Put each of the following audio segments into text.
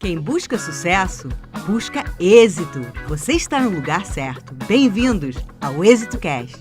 Quem busca sucesso, busca êxito. Você está no lugar certo. Bem-vindos ao Êxito Cast.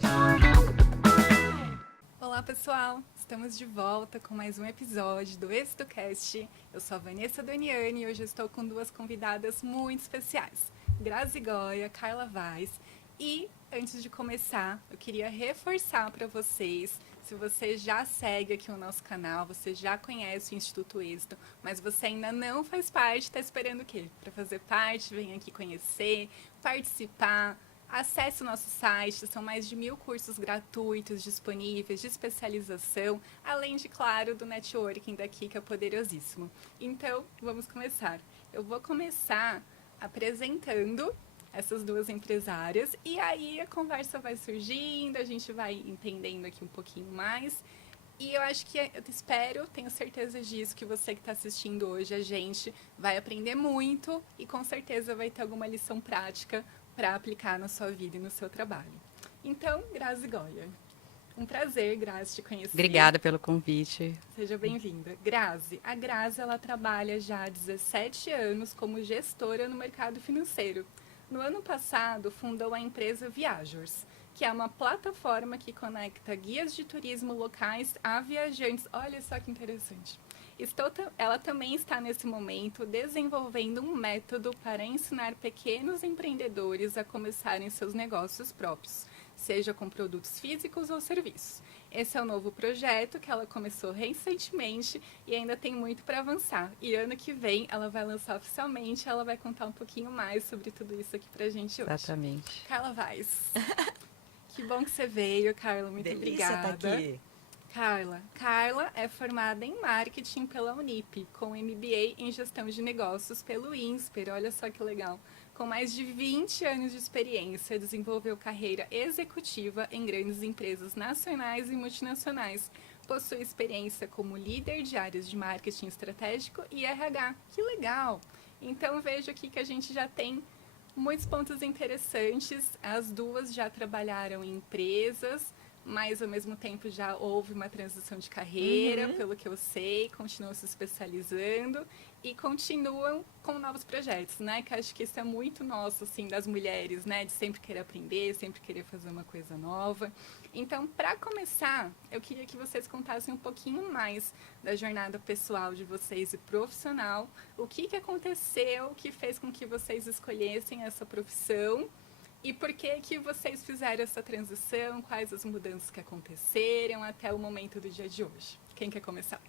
Olá, pessoal! Estamos de volta com mais um episódio do Êxito Cast. Eu sou a Vanessa Doniani e hoje estou com duas convidadas muito especiais, Grazi Goya, Carla Vaz. E, antes de começar, eu queria reforçar para vocês, se você já segue aqui o nosso canal, você já conhece o Instituto Êxito, mas você ainda não faz parte, está esperando o quê? Para fazer parte, vem aqui conhecer, participar. Acesse o nosso site, são mais de 1000 cursos gratuitos disponíveis de especialização, além de, claro, do networking daqui, que é poderosíssimo. Então, vamos começar. Eu vou começar apresentando essas duas empresárias e aí a conversa vai surgindo, a gente vai entendendo aqui um pouquinho mais. E eu acho que, eu espero, tenho certeza disso, que você que está assistindo hoje a gente vai aprender muito e com certeza vai ter alguma lição prática para aplicar na sua vida e no seu trabalho. Então, Grazi Goya. Um prazer, Grazi, te conhecer. Obrigada pelo convite. Seja bem-vinda. Grazi, a Grazi, ela trabalha já há 17 anos como gestora no mercado financeiro. No ano passado, fundou a empresa Viajors, que é uma plataforma que conecta guias de turismo locais a viajantes. Olha só que interessante. Ela também está, nesse momento, desenvolvendo um método para ensinar pequenos empreendedores a começarem seus negócios próprios, seja com produtos físicos ou serviços. Esse é um novo projeto que ela começou recentemente e ainda tem muito para avançar. E ano que vem ela vai lançar oficialmente, ela vai contar um pouquinho mais sobre tudo isso aqui pra gente hoje. Exatamente. Carla Vaz. Que bom que você veio, Carla. Muito obrigada. Delícia tá aqui. Carla é formada em marketing pela Unip, com MBA em gestão de negócios pelo INSPER. Olha só que legal. Com mais de 20 anos de experiência, desenvolveu carreira executiva em grandes empresas nacionais e multinacionais. Possui experiência como líder de áreas de marketing estratégico e RH. Que legal! Então, vejo aqui que a gente já tem muitos pontos interessantes. As duas já trabalharam em empresas, mas ao mesmo tempo já houve uma transição de carreira, pelo que eu sei, continuam se especializando e continuam com novos projetos, né? Que acho que isso é muito nosso, assim, das mulheres, né? De sempre querer aprender, sempre querer fazer uma coisa nova. Então, para começar, eu queria que vocês contassem um pouquinho mais da jornada pessoal de vocês e profissional. O que aconteceu que fez com que vocês escolhessem essa profissão? E por que vocês fizeram essa transição? Quais as mudanças que aconteceram até o momento do dia de hoje? Quem quer começar?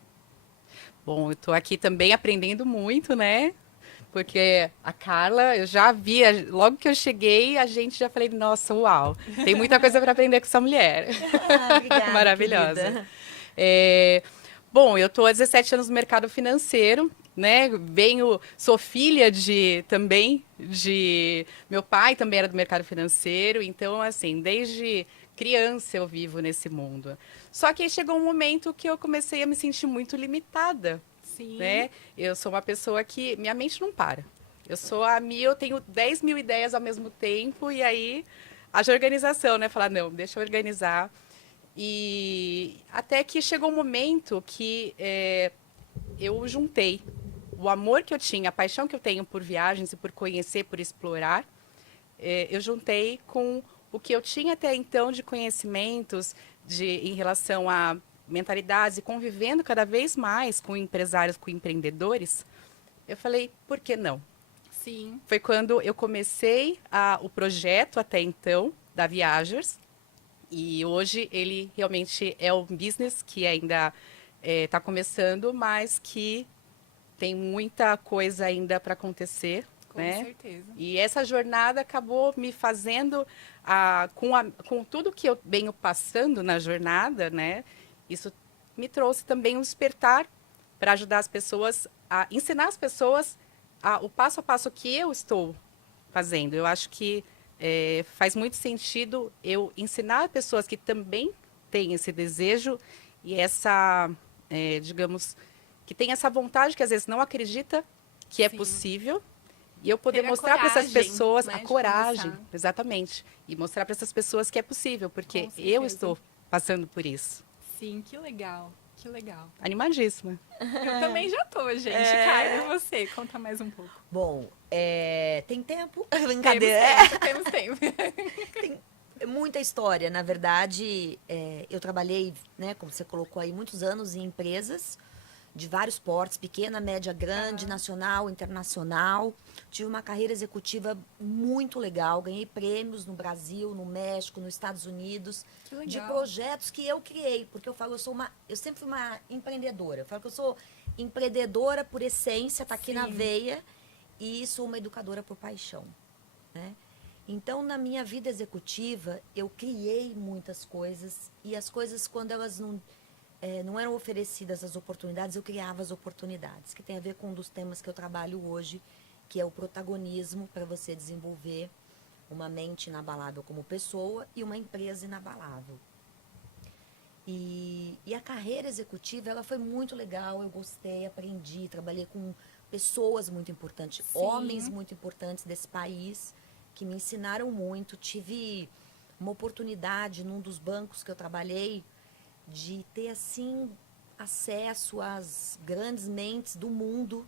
Bom, eu estou aqui também aprendendo muito, né? Porque a Carla, eu já vi, logo que eu cheguei, a gente já falei, nossa, uau, tem muita coisa para aprender com essa mulher. Obrigada, Maravilhosa. querida. Bom, eu estou há 17 anos no mercado financeiro, né? Sou filha também de... Meu pai também era do mercado financeiro, então, assim, desde criança eu vivo nesse mundo. Só que aí chegou um momento que eu comecei a me sentir muito limitada, Sim. né? Eu sou uma pessoa que... Minha mente não para. Eu tenho 10 mil ideias ao mesmo tempo, e aí haja organização, né? Falar, não, deixa eu organizar. E até que chegou um momento que eu juntei o amor que eu tinha, a paixão que eu tenho por viagens e por conhecer, por explorar, eu juntei com o que eu tinha até então de conhecimentos em relação a mentalidades e convivendo cada vez mais com empresários, com empreendedores. Eu falei, por que não? Sim. Foi quando eu comecei o projeto até então da Viajors. E hoje ele realmente é um business que ainda está começando, mas que tem muita coisa ainda para acontecer. Com né? certeza. E essa jornada acabou me fazendo, com tudo que eu venho passando na jornada, né? Isso me trouxe também um despertar para ajudar as pessoas, a ensinar as pessoas o passo a passo que eu estou fazendo. Eu acho que faz muito sentido eu ensinar pessoas que também têm esse desejo e essa, digamos, que tem essa vontade, que às vezes não acredita que é Sim. possível, e eu poder Ter a mostrar para essas coragem, pessoas né, a de coragem, começar. exatamente, e mostrar para essas pessoas que é possível, porque Com eu certeza. estou passando por isso. Sim, que legal. Que legal. Animadíssima. Eu também já tô, gente. Carla, e você? Conta mais um pouco. Bom, tem tempo? Brincadeira. Temos tempo. Tem muita história. Na verdade, eu trabalhei, né, como você colocou aí, muitos anos em empresas de vários portes, pequena, média, grande, nacional, internacional. Tive uma carreira executiva muito legal. Ganhei prêmios no Brasil, no México, nos Estados Unidos, Que legal. de projetos que eu criei. Porque eu falo, eu sempre fui uma empreendedora. Eu falo que eu sou empreendedora por essência, tá aqui na Sim. veia, e sou uma educadora por paixão, né? Então, na minha vida executiva, eu criei muitas coisas, e as coisas, quando elas não eram oferecidas as oportunidades, eu criava as oportunidades, que tem a ver com um dos temas que eu trabalho hoje, que é o protagonismo, para você desenvolver uma mente inabalável como pessoa e uma empresa inabalável. E a carreira executiva, ela foi muito legal, eu gostei, aprendi, trabalhei com pessoas muito importantes, Sim. homens muito importantes desse país, que me ensinaram muito. Tive uma oportunidade num dos bancos que eu trabalhei de ter, assim, acesso às grandes mentes do mundo,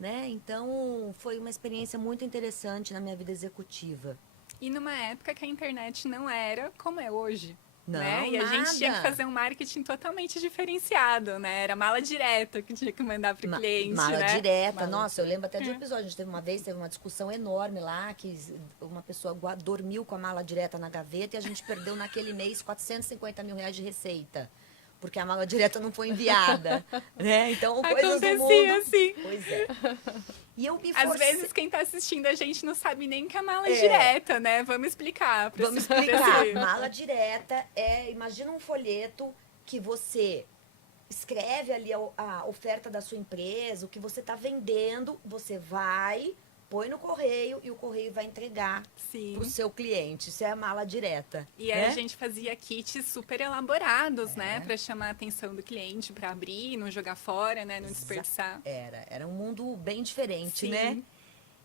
né? Então, foi uma experiência muito interessante na minha vida executiva. E numa época que a internet não era como é hoje. Não, né? E a gente tinha que nada. fazer um marketing totalmente diferenciado, né? Era mala direta que tinha que mandar para o cliente, Mala né? direta. Mala Nossa, eu lembro até de um É. episódio. A gente teve uma discussão enorme lá, que uma pessoa dormiu com a mala direta na gaveta e a gente perdeu naquele mês 450 mil reais de receita. Porque a mala direta não foi enviada, né? Então, coisas do Acontecia mundo. assim. Pois é. E eu me Às forcei. vezes quem tá assistindo a gente não sabe nem que é mala É. direta, né? Vamos explicar. pra Vamos esse- pra explicar. esse- Mala direta imagina um folheto que você escreve ali a oferta da sua empresa, o que você está vendendo, você vai, põe no correio e o correio vai entregar Sim. para o seu cliente. Isso é a mala direta. E aí né? a gente fazia kits super elaborados, né? Pra chamar a atenção do cliente, pra abrir, não jogar fora, né? Não desperdiçar. Era um mundo bem diferente, Sim. né?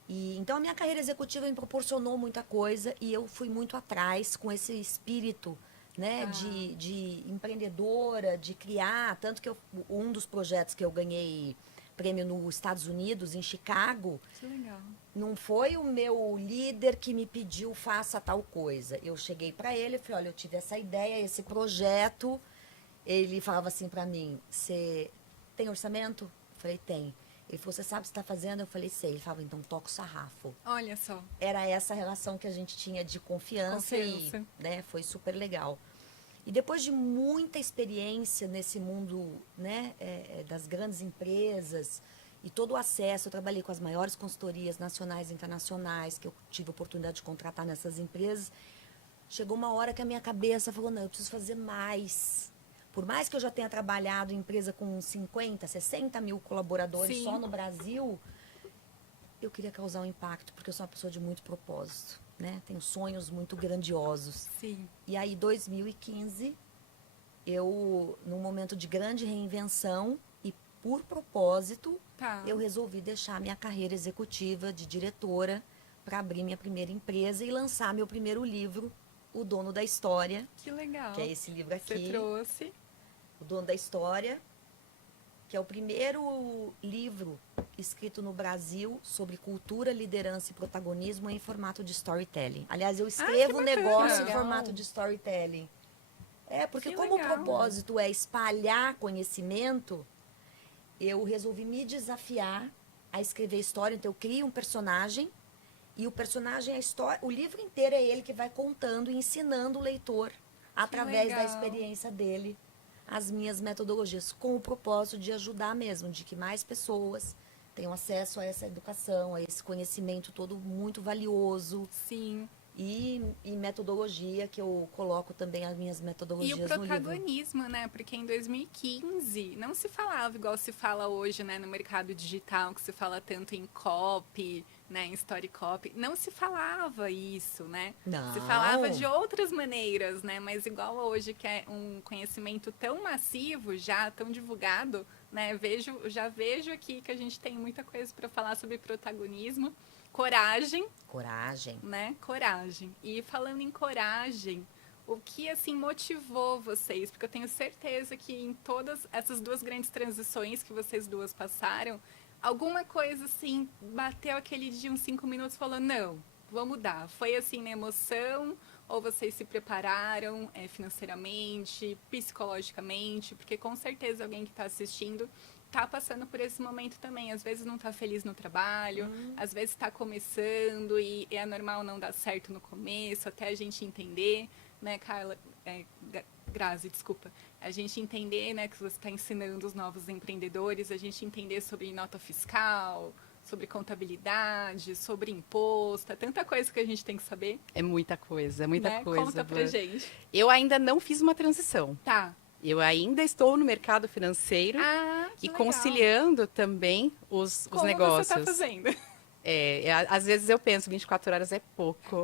E, então, a minha carreira executiva me proporcionou muita coisa e eu fui muito atrás com esse espírito, né, Ah. de empreendedora, de criar. Tanto que um dos projetos que eu ganhei prêmio nos Estados Unidos, em Chicago, Que legal. não foi o meu líder que me pediu faça tal coisa. Eu cheguei para ele e falei, olha, eu tive essa ideia, esse projeto. Ele falava assim para mim, você tem orçamento? Eu falei, tem. Ele falou, você sabe o que você está fazendo? Eu falei, sei. Ele falava, então toca o sarrafo. Olha só. Era essa relação que a gente tinha de confiança. Confiança. E, né, foi super legal. E depois de muita experiência nesse mundo, né, das grandes empresas e todo o acesso, eu trabalhei com as maiores consultorias nacionais e internacionais, que eu tive a oportunidade de contratar nessas empresas. Chegou uma hora que a minha cabeça falou, não, eu preciso fazer mais. Por mais que eu já tenha trabalhado em empresa com 50, 60 mil colaboradores Sim. só no Brasil, eu queria causar um impacto, porque eu sou uma pessoa de muito propósito, né? Tenho sonhos muito grandiosos. Sim. E aí, 2015, eu, num momento de grande reinvenção e por propósito, Tá. eu resolvi deixar minha carreira executiva de diretora para abrir minha primeira empresa e lançar meu primeiro livro, O Dono da História, Que legal. que é esse livro Você aqui, trouxe. O Dono da História, que é o primeiro livro escrito no Brasil sobre cultura, liderança e protagonismo em formato de storytelling. Aliás, eu escrevo bacana. negócio em Legal. formato de storytelling. Porque Que como legal. o propósito é espalhar conhecimento, eu resolvi me desafiar a escrever história. Então, eu crio um personagem e o personagem, a história, o livro inteiro é ele que vai contando e ensinando o leitor, através da legal. experiência dele, as minhas metodologias, com o propósito de ajudar mesmo, de que mais pessoas tenham acesso a essa educação, a esse conhecimento todo muito valioso. Sim. E metodologia, que eu coloco também as minhas E metodologias o no livro. protagonismo, né? Porque em 2015 não se falava igual se fala hoje, né? No mercado digital, que se fala tanto em copy, né? Em story copy. Não se falava isso, né? Não. Se falava de outras maneiras, né? Mas igual hoje, que é um conhecimento tão massivo, já tão divulgado, né? Já vejo aqui que a gente tem muita coisa para falar sobre protagonismo. Coragem, Coragem. né? Coragem. E falando em coragem, O que, assim, motivou vocês? Porque eu tenho certeza que em todas essas duas grandes transições que vocês duas passaram, alguma coisa, assim, bateu aquele dia uns 5 minutos e falou, não, vou mudar. Foi, assim, na emoção? Ou vocês se prepararam financeiramente, psicologicamente? Porque, com certeza, alguém que está assistindo tá passando por esse momento também. Às vezes não tá feliz no trabalho, às vezes está começando e é normal não dar certo no começo, até a gente entender, né, Carla, Grazi, desculpa, a gente entender, né, que você está ensinando os novos empreendedores, a gente entender sobre nota fiscal, sobre contabilidade, sobre imposto, é tanta coisa que a gente tem que saber. É muita coisa, Né? coisa. Conta pra gente. Eu ainda não fiz uma transição. Tá. Eu ainda estou no mercado financeiro Que e legal. conciliando também os Como negócios. você tá fazendo? Às vezes eu penso, 24 horas é pouco.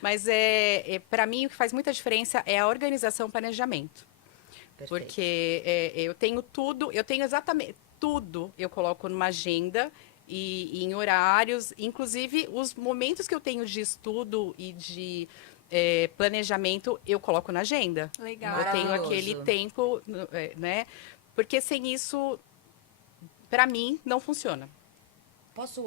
Mas para mim o que faz muita diferença é a organização e o planejamento. Perfeito. Porque eu tenho exatamente tudo, eu coloco numa agenda e em horários, inclusive os momentos que eu tenho de estudo e de planejamento, eu coloco na agenda. Legal. Eu tenho Maravilhoso. aquele tempo, né? Porque sem isso, para mim, não funciona. Posso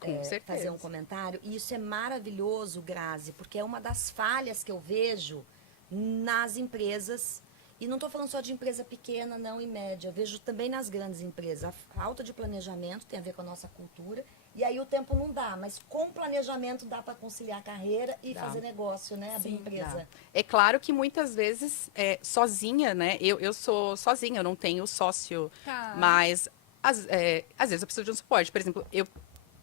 Com certeza. fazer um comentário? E isso é maravilhoso, Grazi, porque é uma das falhas que eu vejo nas empresas. E não estou falando só de empresa pequena, não, e média. Eu vejo também nas grandes empresas. A falta de planejamento tem a ver com a nossa cultura. E aí o tempo não dá, mas com planejamento dá para conciliar a carreira e fazer negócio, né? Abrir empresa. Dá. É claro que muitas vezes, sozinha, né? Eu sou sozinha, eu não tenho sócio. Tá. Mas, às vezes, eu preciso de um suporte. Por exemplo, eu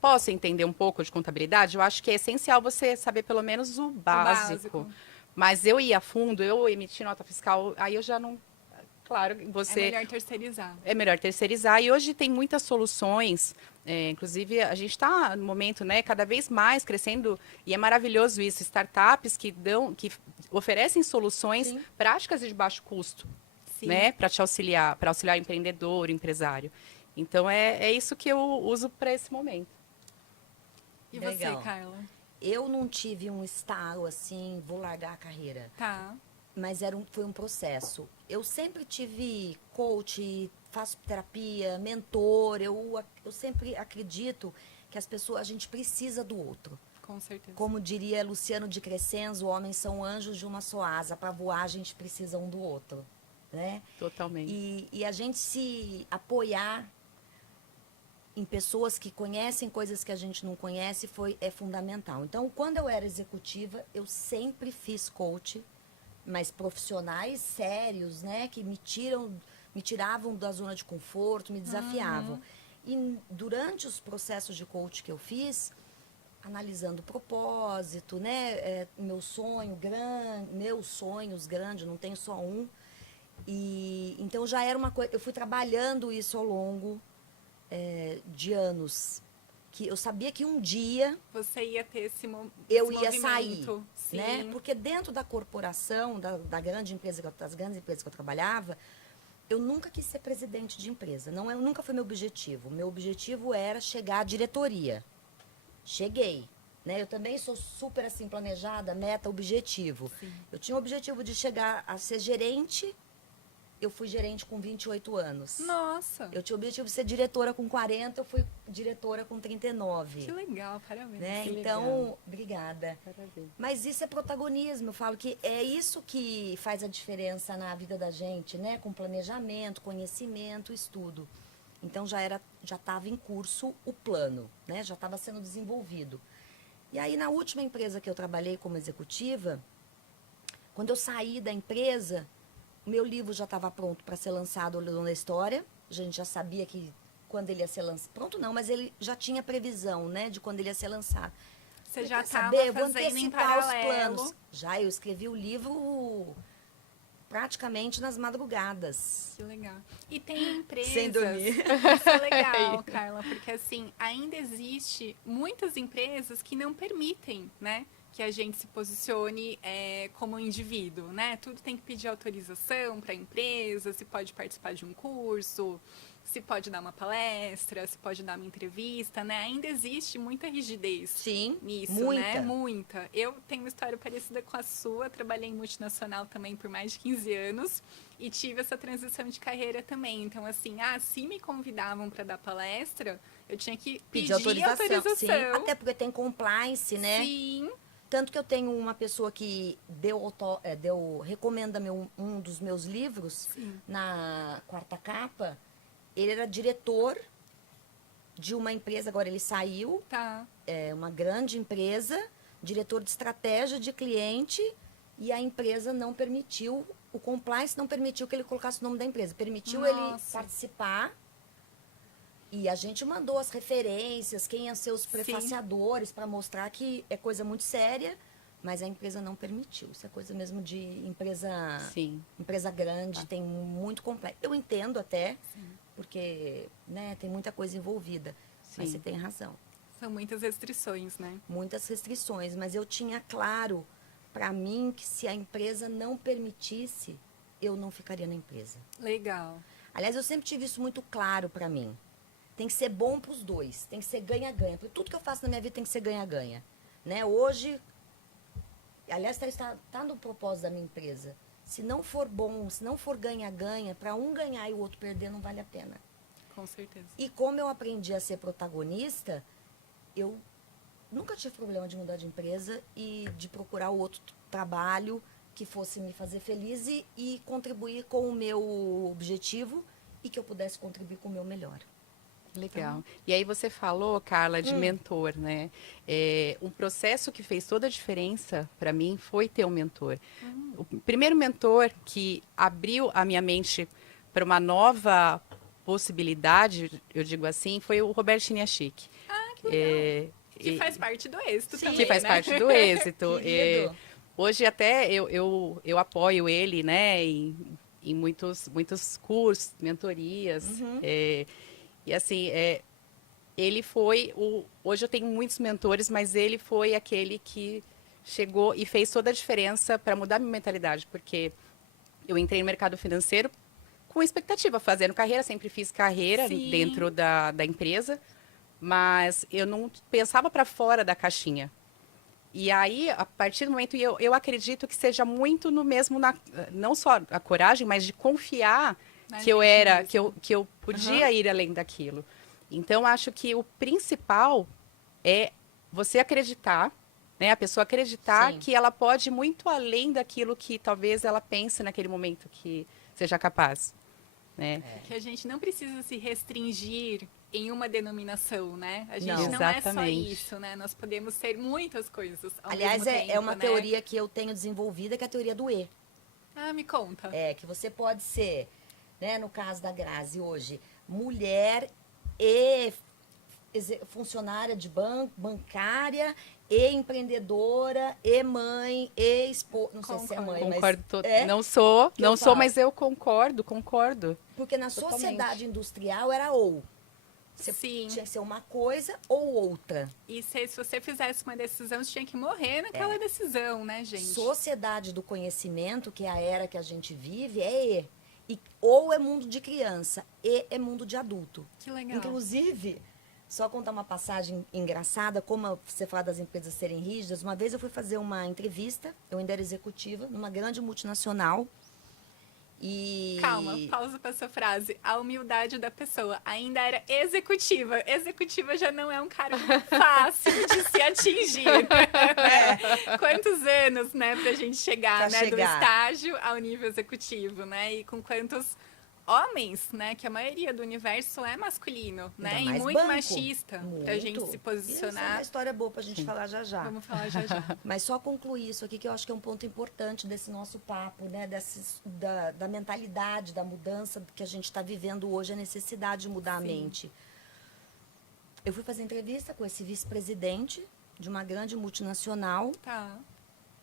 posso entender um pouco de contabilidade. Eu acho que é essencial você saber pelo menos o básico. Mas eu ir a fundo, eu emitir nota fiscal, aí eu já não... Claro, você... É melhor terceirizar. É melhor terceirizar. E hoje tem muitas soluções. Inclusive, a gente está no momento, né, cada vez mais crescendo. E é maravilhoso isso. Startups que oferecem soluções Sim. práticas e de baixo custo. Sim. Né, para auxiliar o empreendedor, o empresário. Então, é isso que eu uso para esse momento. E Legal. você, Carla? Eu não tive um estalo assim, vou largar a carreira. Tá. Mas foi um processo. Eu sempre tive coach, faço terapia, mentor. Eu sempre acredito que a gente precisa do outro. Com certeza. Como diria Luciano de Crescenzo, homens são anjos de uma só asa. Para voar, a gente precisa um do outro. Né? Totalmente. E a gente se apoiar em pessoas que conhecem coisas que a gente não conhece é fundamental. Então, quando eu era executiva, eu sempre fiz coach, mas profissionais sérios, né, que me tiravam da zona de conforto, me desafiavam. E durante os processos de coach que eu fiz, analisando o propósito, né, meus sonhos grandes, não tenho só um. E então já era uma coisa, eu fui trabalhando isso ao longo de anos, que eu sabia que um dia Você ia ter esse eu esse ia sair, movimento. Sim. né? Porque dentro da corporação, das grandes empresas que eu trabalhava, eu nunca quis ser presidente de empresa. Nunca foi meu objetivo. Meu objetivo era chegar à diretoria. Cheguei. Né? Eu também sou super assim planejada, meta, objetivo. Sim. Eu tinha o objetivo de chegar a ser gerente. Eu fui gerente com 28 anos. Nossa. Eu tinha o objetivo de ser diretora com 40, eu fui diretora com 39. Que legal, parabéns. Né? Que Então, legal. obrigada. Parabéns. Mas isso é protagonismo. Eu falo que é isso que faz a diferença na vida da gente, né? Com planejamento, conhecimento, estudo. Então já estava em curso o plano, né? Já estava sendo desenvolvido. E aí na última empresa que eu trabalhei como executiva, quando eu saí da empresa, o meu livro já estava pronto para ser lançado, Olhando na História. A gente já sabia que quando ele ia ser lançado. Pronto não, mas ele já tinha previsão, né? De quando ele ia ser lançado. Você já Quer estava saber? Eu vou fazendo em antecipar os paralelo. planos. Já eu escrevi o livro praticamente nas madrugadas. Que legal. E tem empresas... Sem dormir. Isso é legal, Carla, porque assim, ainda existe muitas empresas que não permitem, né, que a gente se posicione como indivíduo, né? Tudo tem que pedir autorização para a empresa, se pode participar de um curso, se pode dar uma palestra, se pode dar uma entrevista, né? Ainda existe muita rigidez Sim, nisso, muita. né? Muita. Eu tenho uma história parecida com a sua, trabalhei em multinacional também por mais de 15 anos e tive essa transição de carreira também. Então, assim, se me convidavam para dar palestra, eu tinha que pedir autorização. Sim, até porque tem compliance, né? Sim. Tanto que eu tenho uma pessoa que recomenda um dos meus livros. Sim. Na quarta capa. Ele era diretor de uma empresa, agora ele saiu, Tá. é uma grande empresa, diretor de estratégia de cliente, e a empresa não permitiu, o compliance não permitiu que ele colocasse o nome da empresa, permitiu ele Nossa. participar. E a gente mandou as referências, quem iam ser os prefaciadores, para mostrar que é coisa muito séria, mas a empresa não permitiu. Isso é coisa mesmo de empresa grande, tem muito complexo. Eu entendo até, porque né, tem muita coisa envolvida, mas você tem razão. São muitas restrições, né? Muitas restrições, mas eu tinha claro para mim que se a empresa não permitisse, eu não ficaria na empresa. Legal. Aliás, eu sempre tive isso muito claro para mim. Tem que ser bom para os dois, tem que ser ganha-ganha. Porque tudo que eu faço na minha vida tem que ser ganha-ganha. Né? Hoje, aliás, está no propósito da minha empresa. Se não for bom, se não for ganha-ganha, para um ganhar e o outro perder, não vale a pena. Com certeza. E como eu aprendi a ser protagonista, eu nunca tive problema de mudar de empresa e de procurar outro trabalho que fosse me fazer feliz e contribuir com o meu objetivo e que eu pudesse contribuir com o meu melhor. Legal. E aí você falou, Carla, de mentor, né? Um processo que fez toda a diferença para mim foi ter um mentor. O primeiro mentor que abriu a minha mente para uma nova possibilidade, eu digo assim, foi o Roberto Chiniachik. Que legal. Que faz parte do êxito também, que faz né? parte do êxito. Querido. Hoje até eu apoio ele, né, em muitos cursos, mentorias. E assim, ele foi hoje eu tenho muitos mentores, mas ele foi aquele que chegou e fez toda a diferença para mudar minha mentalidade, porque eu entrei no mercado financeiro com expectativa, fazendo carreira, sempre fiz carreira dentro da empresa, mas eu não pensava para fora da caixinha. E aí, a partir do momento, eu acredito que seja muito no mesmo, não só a coragem, mas de confiar que eu podia ir além daquilo. Então, acho que o principal é você acreditar, né? A pessoa acreditar que ela pode ir muito além daquilo que talvez ela pense naquele momento que seja capaz, né? Que a gente não precisa se restringir em uma denominação, né? A gente Não. não é só Exatamente. isso, né? Nós podemos ser muitas coisas ao Aliás, mesmo tempo, é uma né? teoria que eu tenho desenvolvida, que é a teoria do E. Me conta. É, que você pode ser, né, no caso da Grazi hoje, mulher e funcionária de banco, bancária, e empreendedora, e mãe, e esposa. Não sei se é mãe, Concordo. mas Não sou, que eu não sou, falo. mas eu concordo. Porque na Totalmente. sociedade industrial era ou. Você Sim. tinha que ser uma coisa ou outra. E se você fizesse uma decisão, você tinha que morrer naquela decisão, né, gente? Sociedade do conhecimento, que é a era que a gente vive, é E. Ou é mundo de criança, E é mundo de adulto. Que legal. Inclusive, só contar uma passagem engraçada, como você fala das empresas serem rígidas. Uma vez eu fui fazer uma entrevista, eu ainda era executiva, numa grande multinacional. E... Calma, pausa para essa frase. A humildade da pessoa ainda era executiva. Executiva já não é um cargo fácil de se atingir. Quantos anos, né, pra gente chegar, Pra né, do chegar. estágio ao nível executivo, né? E com quantos homens, né, que a maioria do universo é masculino, né? Ainda E mais muito banco. machista pra gente se Isso é uma posicionar. história boa pra gente falar já já. Vamos falar já já. Mas só concluir isso aqui, que eu acho que é um ponto importante desse nosso papo, né? Da mentalidade, da mudança que a gente está vivendo hoje, a necessidade de mudar a mente. Eu fui fazer entrevista com esse vice-presidente de uma grande multinacional. Tá.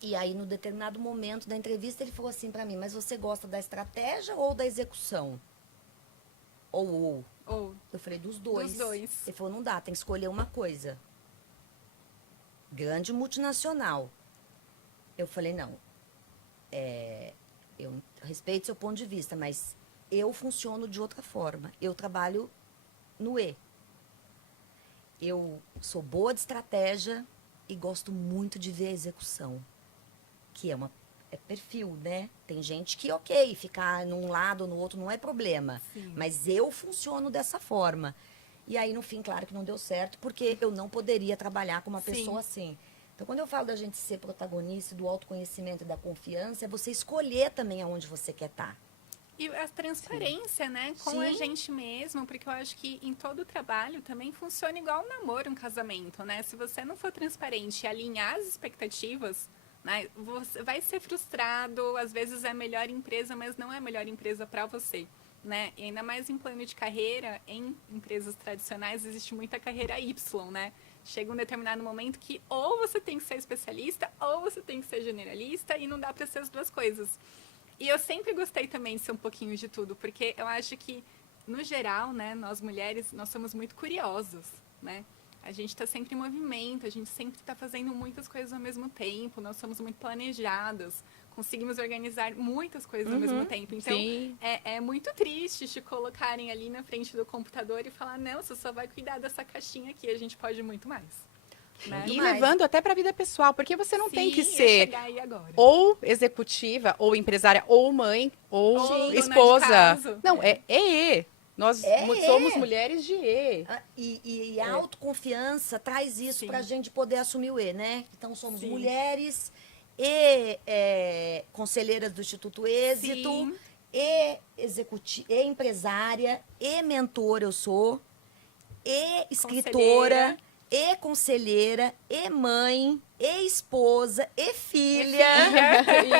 E aí, no determinado momento da entrevista, ele falou assim para mim: mas você gosta da estratégia ou da execução? Ou. Ou Eu falei, dos dois. Dos dois. Ele falou, não dá, tem que escolher uma coisa. Grande multinacional. Eu falei, não. Eu respeito seu ponto de vista, mas eu funciono de outra forma. Eu trabalho no E. Eu sou boa de estratégia e gosto muito de ver a execução, que é perfil, né? Tem gente que, ok, ficar num lado ou no outro não é problema. Sim. Mas eu funciono dessa forma. E aí, no fim, claro que não deu certo, porque eu não poderia trabalhar com uma Sim. pessoa assim. Então, quando eu falo da gente ser protagonista, do autoconhecimento e da confiança, é você escolher também aonde você quer estar. E a transparência, né, com a Sim. gente mesmo, porque eu acho que em todo trabalho também funciona igual um namoro, um casamento, né? Se você não for transparente e alinhar as expectativas, né, você vai ser frustrado, às vezes é a melhor empresa, mas não é a melhor empresa para você, né? E ainda mais em plano de carreira, em empresas tradicionais existe muita carreira Y, né? Chega um determinado momento que ou você tem que ser especialista ou você tem que ser generalista e não dá para ser as duas coisas. E eu sempre gostei também de ser um pouquinho de tudo, porque eu acho que, no geral, né, nós mulheres, nós somos muito curiosas, né? A gente está sempre em movimento, a gente sempre está fazendo muitas coisas ao mesmo tempo, nós somos muito planejadas, conseguimos organizar muitas coisas ao mesmo tempo. Então, Sim. é muito triste te colocarem ali na frente do computador e falar, não, você só vai cuidar dessa caixinha aqui, a gente pode muito mais. Né? E mais. levando até para a vida pessoal, porque você não tem que Sim, ia ser chegar aí agora. ou executiva, ou empresária, ou mãe, ou Ou dona de esposa. casa. Não, é E. Nós somos mulheres de E. E a autoconfiança traz isso Sim. para a gente poder assumir o E, né? Então, somos Sim. mulheres e conselheiras do Instituto Êxito, Sim. e empresária, e mentora eu sou, e escritora, Conselheira. e conselheira, e mãe, e esposa, e filha,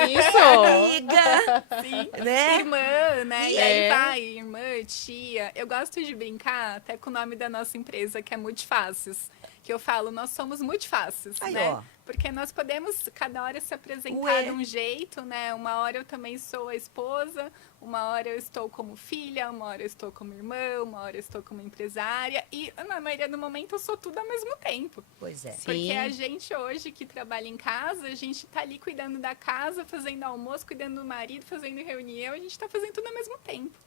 Isso! amiga, Sim. né? Irmã, né? E aí É. vai, irmã, tia. Eu gosto de brincar até com o nome da nossa empresa, que é Multifácios. Que eu falo, nós somos multifácios, Aí, né? ó. Porque nós podemos, cada hora, se apresentar Ué. de um jeito, né? Uma hora eu também sou a esposa, uma hora eu estou como filha, uma hora eu estou como irmã, uma hora eu estou como empresária. E na maioria do momento eu sou tudo ao mesmo tempo. Pois é. Porque Sim. a gente hoje que trabalha em casa, a gente tá ali cuidando da casa, fazendo almoço, cuidando do marido, fazendo reunião, a gente tá fazendo tudo ao mesmo tempo.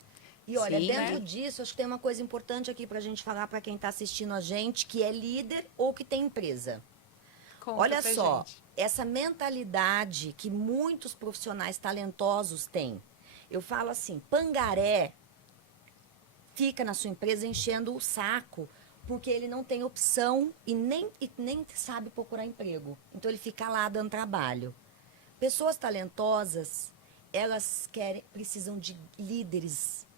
E olha, Sim, dentro né? disso, acho que tem uma coisa importante aqui pra gente falar pra quem tá assistindo a gente, que é líder ou que tem empresa. Conta Olha pra só, gente. essa mentalidade que muitos profissionais talentosos têm. Eu falo assim, pangaré fica na sua empresa enchendo o saco, porque ele não tem opção e nem sabe procurar emprego. Então ele fica lá dando trabalho. Pessoas talentosas, elas precisam de líderes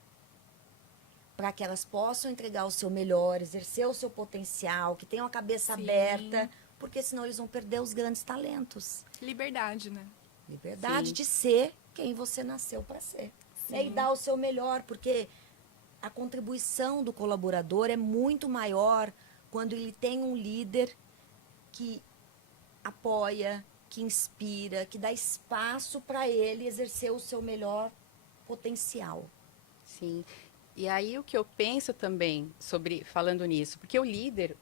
para que elas possam entregar o seu melhor, exercer o seu potencial, que tenham a cabeça Sim. aberta, porque senão eles vão perder os grandes talentos. Liberdade, né? Liberdade Sim. de ser quem você nasceu para ser. Né? E Sim. dar o seu melhor, porque a contribuição do colaborador é muito maior quando ele tem um líder que apoia, que inspira, que dá espaço para ele exercer o seu melhor potencial. Sim. E aí o que eu penso também sobre falando nisso, porque o líder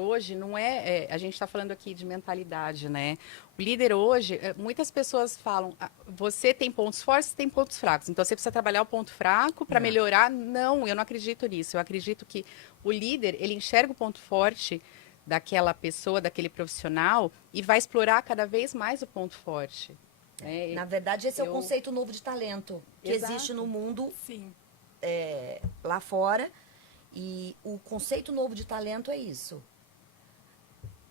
hoje não a gente está falando aqui de mentalidade, né? O líder hoje, muitas pessoas falam, você tem pontos fortes, tem pontos fracos, então você precisa trabalhar o ponto fraco para Não. melhorar. Não, eu não acredito nisso. Eu acredito que o líder, ele enxerga o ponto forte daquela pessoa, daquele profissional e vai explorar cada vez mais o ponto forte. Né? Na verdade, esse é o eu- conceito novo de talento que Exato. existe no mundo Sim. lá fora. E o conceito novo de talento é isso.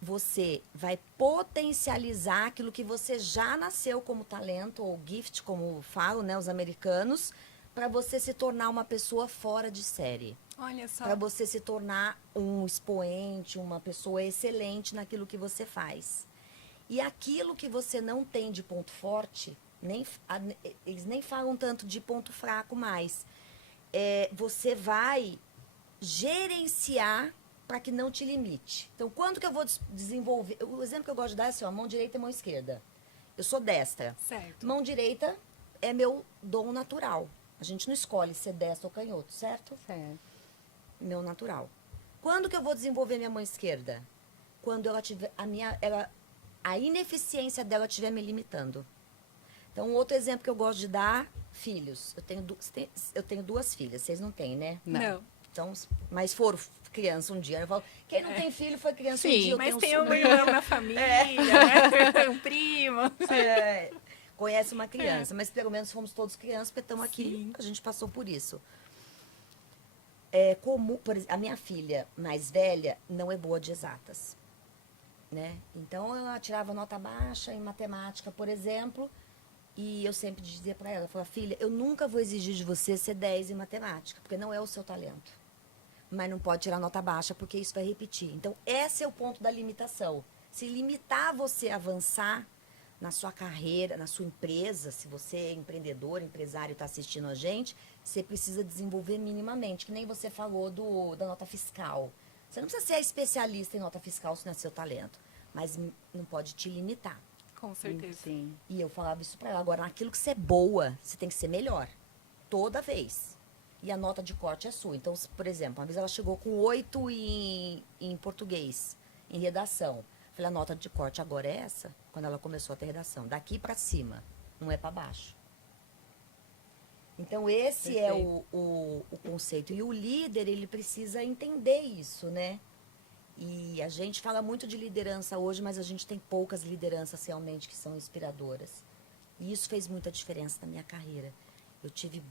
Você vai potencializar aquilo que você já nasceu como talento, ou gift, como falam, né, os americanos, para você se tornar uma pessoa fora de série. Olha só. Para você se tornar um expoente, uma pessoa excelente naquilo que você faz. E aquilo que você não tem de ponto forte, eles nem falam tanto de ponto fraco mais. Você vai gerenciar para que não te limite. Então, quando que eu vou desenvolver... O exemplo que eu gosto de dar é assim, ó, mão direita e mão esquerda. Eu sou destra. Certo. Mão direita é meu dom natural. A gente não escolhe ser destro ou canhoto, certo? Certo. Meu natural. Quando que eu vou desenvolver minha mão esquerda? Quando ela tiver a ineficiência dela estiver me limitando. Então, outro exemplo que eu gosto de dar Filhos. Eu tenho 2 filhas, vocês não têm, né? Não. Então, mas foram criança um dia. Eu falo, quem não tem filho foi criança um Sim, dia. Eu Mas tenho tem um um sobrinho. irmão na família, né? Um primo. Conhece uma criança, mas pelo menos fomos todos crianças, porque estamos aqui, Sim. a gente passou por isso. É comum, por exemplo, a minha filha mais velha não é boa de exatas, né? Então ela tirava nota baixa em matemática, por exemplo, e eu sempre dizia para ela, eu falava, filha, eu nunca vou exigir de você ser 10 em matemática, porque não é o seu talento. Mas não pode tirar nota baixa, porque isso vai repetir. Então, esse é o ponto da limitação. Se limitar você a avançar na sua carreira, na sua empresa, se você é empreendedor, empresário, está assistindo a gente, você precisa desenvolver minimamente, que nem você falou da nota fiscal. Você não precisa ser especialista em nota fiscal se não é seu talento, mas não pode te limitar. Com certeza. Sim. E eu falava isso para ela. Agora, naquilo que você é boa, você tem que ser melhor. Toda vez. E a nota de corte é sua. Então, por exemplo, uma vez ela chegou com 8 em português, em redação. Falei, a nota de corte agora é essa? Quando ela começou a ter redação. Daqui para cima, não é para baixo. Então, esse é o conceito. E o líder, ele precisa entender isso, né? E a gente fala muito de liderança hoje, mas a gente tem poucas lideranças realmente que são inspiradoras. E isso fez muita diferença na minha carreira. Eu tive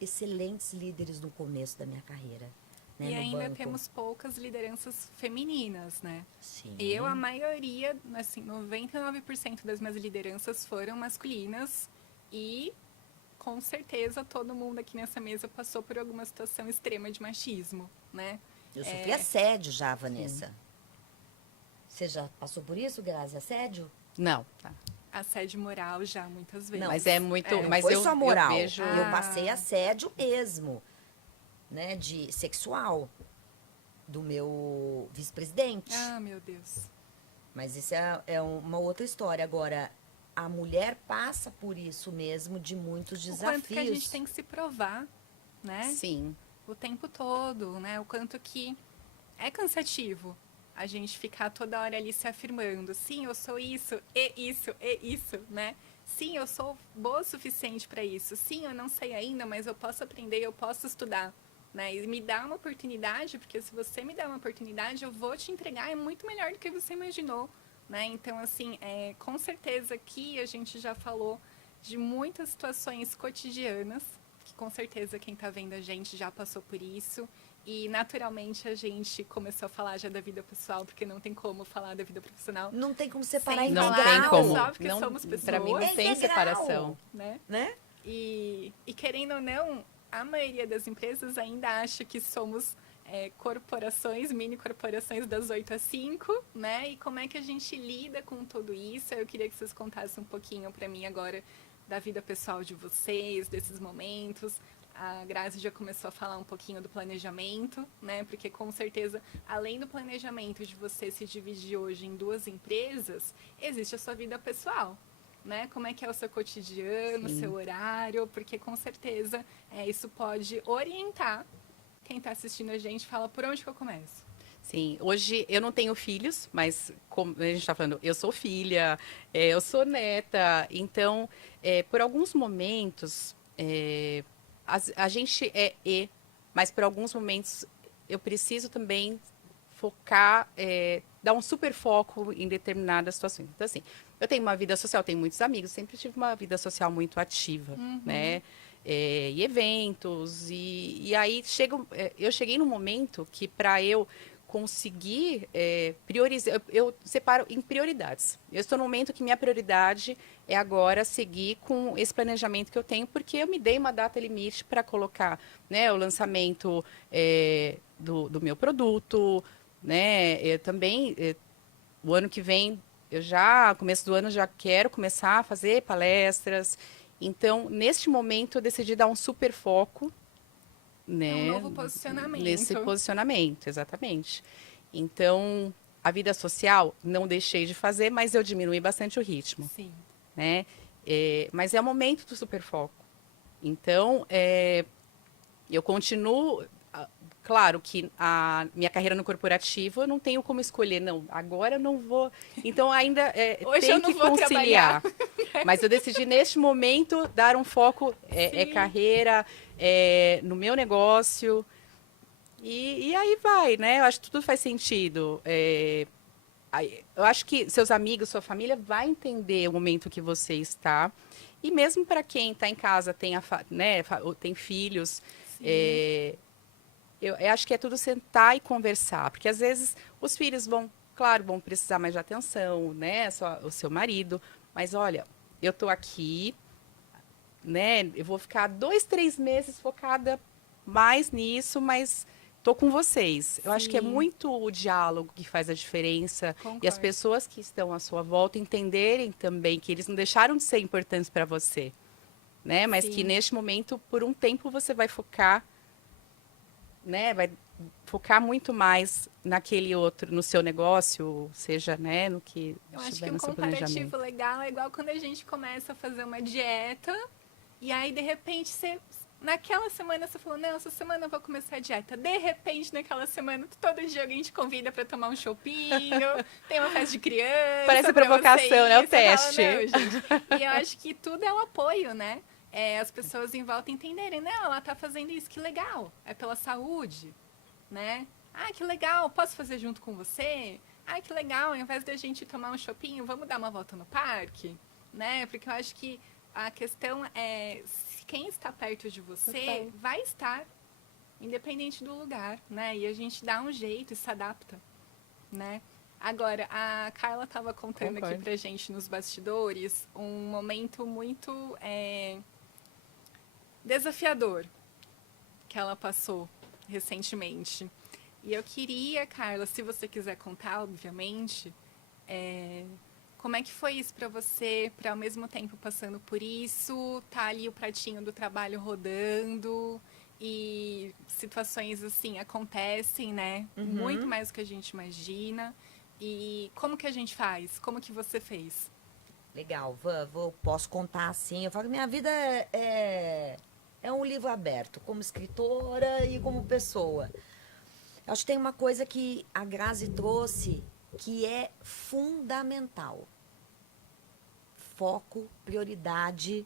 excelentes líderes no começo da minha carreira. Né, E no ainda banco. temos poucas lideranças femininas, né? Sim. A maioria, assim, 99% das minhas lideranças foram masculinas e, com certeza, todo mundo aqui nessa mesa passou por alguma situação extrema de machismo, né? Eu sofri assédio já, Vanessa. Você já passou por isso, Grazi? Assédio? Não, tá. Assédio moral já, muitas vezes. Não, Mas é muito. É. Não Mas foi eu, só moral. eu vejo. Eu passei assédio mesmo, né, de sexual do meu vice-presidente. Ah, meu Deus. Mas isso é uma outra história. Agora, a mulher passa por isso mesmo, de muitos O desafios. quanto que a gente tem que se provar, né? Sim. O tempo todo, né? O quanto que é cansativo a gente ficar toda hora ali se afirmando. Sim, eu sou isso, né? Sim, eu sou boa o suficiente para isso. Sim, eu não sei ainda, mas eu posso aprender, eu posso estudar, né? E me dá uma oportunidade, porque se você me dá uma oportunidade, eu vou te entregar, é muito melhor do que você imaginou, né? Então, assim, com certeza aqui a gente já falou de muitas situações cotidianas, que com certeza quem está vendo a gente já passou por isso. E, naturalmente, a gente começou a falar já da vida pessoal, porque não tem como falar da vida profissional. Não tem como separar Sem Não falar tem do como. pessoal, porque Não, somos pra mim não pessoas. tem Integral. separação. Né? Né? E querendo ou não, a maioria das empresas ainda acha que somos corporações, mini corporações das 8 às 5, né? E como é que a gente lida com tudo isso? Eu queria que vocês contassem um pouquinho para mim agora da vida pessoal de vocês, desses momentos. A Grazi já começou a falar um pouquinho do planejamento, né? Porque com certeza, além do planejamento de você se dividir hoje em 2 empresas, existe a sua vida pessoal, né? Como é que é o seu cotidiano, o Sim. seu horário, porque com certeza isso pode orientar quem está assistindo a gente, fala por onde que eu começo. Sim, hoje eu não tenho filhos, mas como a gente está falando, eu sou filha, eu sou neta, então, por alguns momentos, a gente mas por alguns momentos eu preciso também focar, dar um super foco em determinadas situações. Então, assim, eu tenho uma vida social, tenho muitos amigos, sempre tive uma vida social muito ativa, né? E eventos, e aí eu cheguei num momento que para eu conseguir priorizar, eu separo em prioridades. Eu estou no momento que minha prioridade é agora seguir com esse planejamento que eu tenho, porque eu me dei uma data limite para colocar, né, o lançamento do meu produto, né? Eu também, o ano que vem, começo do ano, já quero começar a fazer palestras. Então, neste momento, eu decidi dar um super foco, né? Um novo posicionamento. Nesse posicionamento, exatamente. Então, a vida social não deixei de fazer, mas eu diminui bastante o ritmo, Sim. né? Mas é o momento do super foco. Então, eu continuo Claro que a minha carreira no corporativo eu não tenho como escolher, não, agora eu não vou. Então ainda Hoje tem eu não que vou conciliar. Mas eu decidi neste momento dar um foco Sim. carreira, no meu negócio. E aí vai, né? Eu acho que tudo faz sentido. Eu acho que seus amigos, sua família vai entender o momento que você está. E mesmo para quem está em casa, ou tem filhos, Sim. eu acho que é tudo sentar e conversar. Porque às vezes os filhos claro, vão precisar mais de atenção, né? O seu marido. Mas olha, eu estou aqui, né? Eu vou ficar 2, 3 meses focada mais nisso, mas tô com vocês. Eu acho que é Sim. muito o diálogo que faz a diferença e as Concordo. pessoas que estão à sua volta entenderem também que eles não deixaram de ser importantes para você, né? Mas que Sim. neste momento, por um tempo, você vai focar, né? Vai focar muito mais naquele outro, no seu negócio, seja, né, no que Eu acho estiver que um no seu comparativo planejamento. legal é igual quando a gente começa a fazer uma dieta e aí, de repente, naquela semana você falou, não, essa semana eu vou começar a dieta. De repente, naquela semana, todo dia alguém te convida para tomar um chopinho, tem uma festa de criança. Parece pra provocação, você né? O ir. Você fala, teste. não, gente. E eu acho que tudo é um apoio, né? As pessoas em volta entenderem, não, ela tá fazendo isso, que legal. É pela saúde, né? Ah, que legal, posso fazer junto com você? Ah, que legal, ao invés de a gente tomar um chopinho, vamos dar uma volta no parque, né? Porque eu acho que a questão é quem está perto de você vai estar, independente do lugar, né? E a gente dá um jeito e se adapta, né? Agora, a Carla estava contando aqui pra gente nos bastidores um momento muito desafiador que ela passou recentemente. E eu queria, Carla, se você quiser contar, obviamente, como é que foi isso para você, para ao mesmo tempo passando por isso, tá ali o pratinho do trabalho rodando e situações assim acontecem, né? Muito mais do que a gente imagina. E como que a gente faz? Como que você fez? Legal, posso contar assim. Eu falo que minha vida é um livro aberto, como escritora e como pessoa. Acho que tem uma coisa que a Grazi trouxe que é fundamental. Foco, prioridade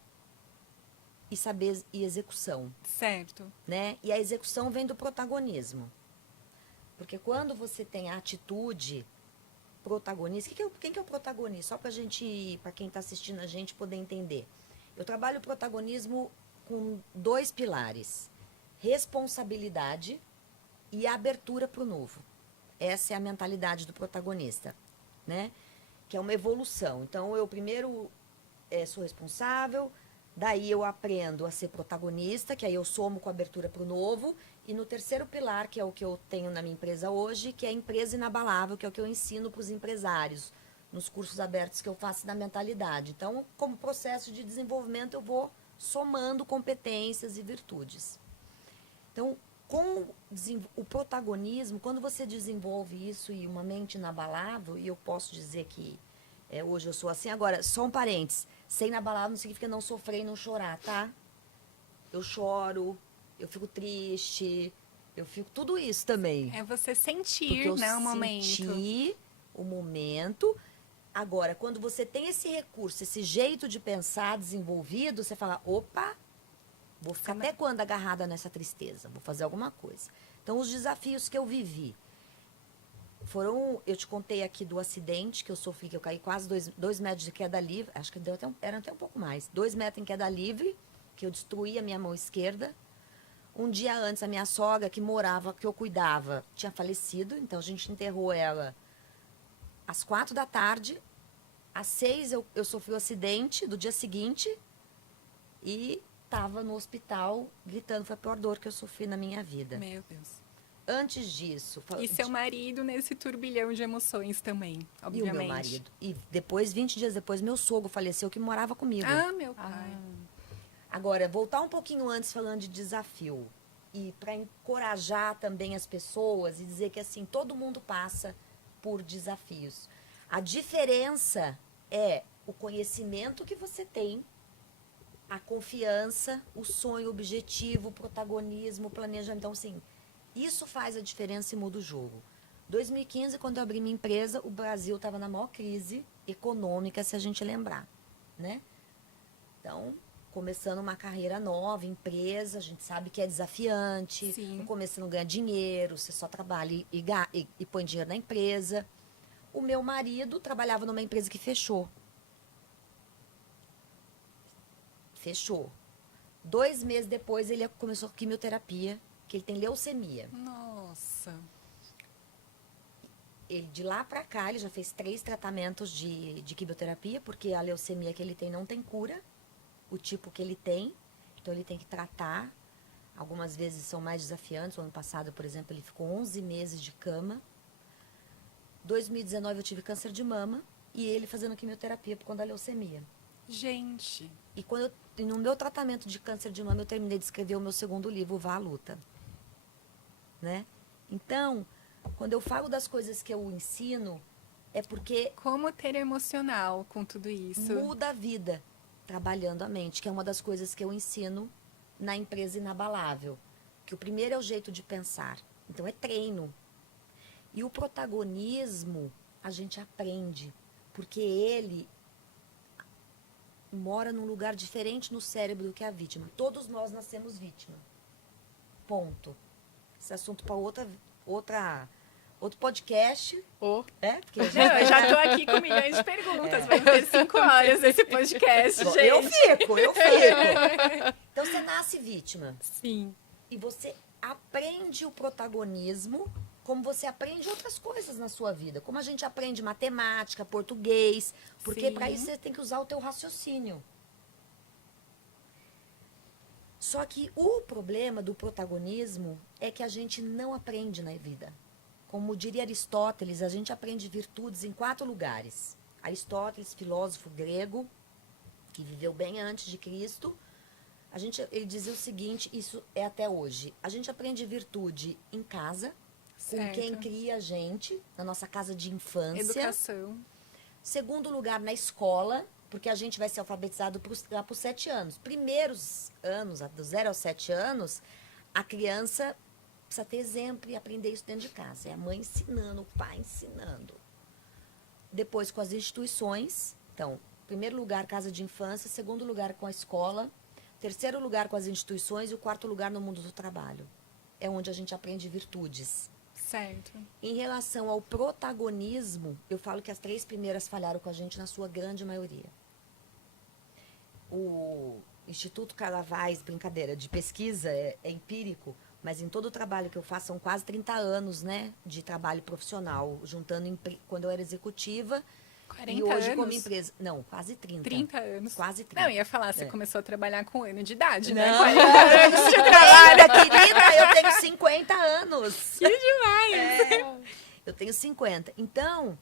e saber e execução. Certo. Né? E a execução vem do protagonismo. Porque quando você tem a atitude protagonista, quem que é o protagonista? Só para quem está assistindo a gente poder entender. Eu trabalho o protagonismo com 2 pilares: responsabilidade e abertura para o novo. Essa é a mentalidade do protagonista, né? Que é uma evolução. Então, eu primeiro sou responsável, daí eu aprendo a ser protagonista, que aí eu somo com a abertura para o novo, e no terceiro pilar, que é o que eu tenho na minha empresa hoje, que é a empresa inabalável, que é o que eu ensino para os empresários, nos cursos abertos que eu faço da mentalidade. Então, como processo de desenvolvimento, eu vou somando competências e virtudes. Então, com o protagonismo, quando você desenvolve isso e uma mente inabalável, e eu posso dizer que hoje eu sou assim. Agora, só um parênteses, ser inabalável não significa não sofrer e não chorar, tá? Eu choro, eu fico triste, eu fico tudo isso também. É você sentir, porque eu né, o momento. Sentir o momento. Agora, quando você tem esse recurso, esse jeito de pensar desenvolvido, você fala, opa, vou ficar até quando agarrada nessa tristeza? Vou fazer alguma coisa. Então, os desafios que eu vivi foram, eu te contei aqui do acidente que eu sofri, que eu caí quase 2 metros de queda livre, acho que era até um pouco mais, 2 metros em queda livre, que eu destruí a minha mão esquerda. Um dia antes, a minha sogra, que eu cuidava, tinha falecido, então a gente enterrou ela às 4 da tarde, às 6 eu sofri o acidente do dia seguinte e estava no hospital gritando, foi a pior dor que eu sofri na minha vida. Meu Deus. Antes disso... E seu marido nesse turbilhão de emoções também, obviamente. E o meu marido. E depois, 20 dias depois, meu sogro faleceu, que morava comigo. Ah, meu pai. Agora, voltar um pouquinho antes falando de desafio. E para encorajar também as pessoas e dizer que, assim, todo mundo passa por desafios. A diferença é o conhecimento que você tem, a confiança, o sonho, o objetivo, o protagonismo, o planejamento. Então, assim, Isso faz a diferença e muda o jogo. 2015, quando eu abri minha empresa, o Brasil estava na maior crise econômica, se a gente lembrar, né? Então, começando uma carreira nova, empresa, a gente sabe que é desafiante. Sim. No começo você não ganha dinheiro, você só trabalha e põe dinheiro na empresa. O meu marido trabalhava numa empresa que fechou. Fechou. 2 meses depois, ele começou quimioterapia, que ele tem leucemia. Nossa. Ele, de lá pra cá, ele já fez 3 tratamentos de quimioterapia, porque a leucemia que ele tem não tem cura, o tipo que ele tem. Então, ele tem que tratar. Algumas vezes são mais desafiantes. O ano passado, por exemplo, ele ficou 11 meses de cama. 2019, eu tive câncer de mama e ele fazendo quimioterapia por conta da leucemia. Gente. E quando no meu tratamento de câncer de mama, eu terminei de escrever o meu segundo livro, Vá à Luta. Né? Então, quando eu falo das coisas que eu ensino, é porque Como ter emocional com tudo isso? muda a vida trabalhando a mente, que é uma das coisas que eu ensino na empresa Inabalável. Que o primeiro é o jeito de pensar. Então, é treino. E o protagonismo, a gente aprende, porque ele mora num lugar diferente no cérebro do que a vítima. Todos nós nascemos vítima. Ponto. Esse assunto para outro podcast. Porque a gente Não, eu já tô aqui com milhões de perguntas. Vai ter 5 horas esse podcast, Bom, gente. eu fico. Então, você nasce vítima. Sim. E você aprende o protagonismo como você aprende outras coisas na sua vida. Como a gente aprende matemática, português. Porque Sim. para isso você tem que usar o teu raciocínio. Só que o problema do protagonismo é que a gente não aprende na vida. Como diria Aristóteles, a gente aprende virtudes em 4 lugares. Aristóteles, filósofo grego, que viveu bem antes de Cristo, ele dizia o seguinte, isso é até hoje. A gente aprende virtude em casa, com Certo. quem cria a gente, na nossa casa de infância. Educação. Segundo lugar, na escola, porque a gente vai ser alfabetizado lá por 7 anos. Primeiros anos, do 0 aos 7 anos, a criança precisa ter exemplo e aprender isso dentro de casa. É a mãe ensinando, o pai ensinando. Depois, com as instituições. Então, primeiro lugar, casa de infância. Segundo lugar, com a escola. Terceiro lugar, com as instituições. E o 4º lugar, no mundo do trabalho. É onde a gente aprende virtudes. Certo. Em relação ao protagonismo, eu falo que as 3 primeiras falharam com a gente na sua grande maioria. O Instituto Carlavais, brincadeira, de pesquisa é empírico, mas em todo o trabalho que eu faço, são quase 30 anos, né, de trabalho profissional, juntando quando eu era executiva 40 e hoje anos? como empresa. Não, quase 30. 30 anos. Quase 30. Não, ia falar, você começou a trabalhar com 1 ano de idade, né? Não, 40 anos de trabalho. querida, eu tenho 50 anos. Que demais. Eu tenho 50. Então,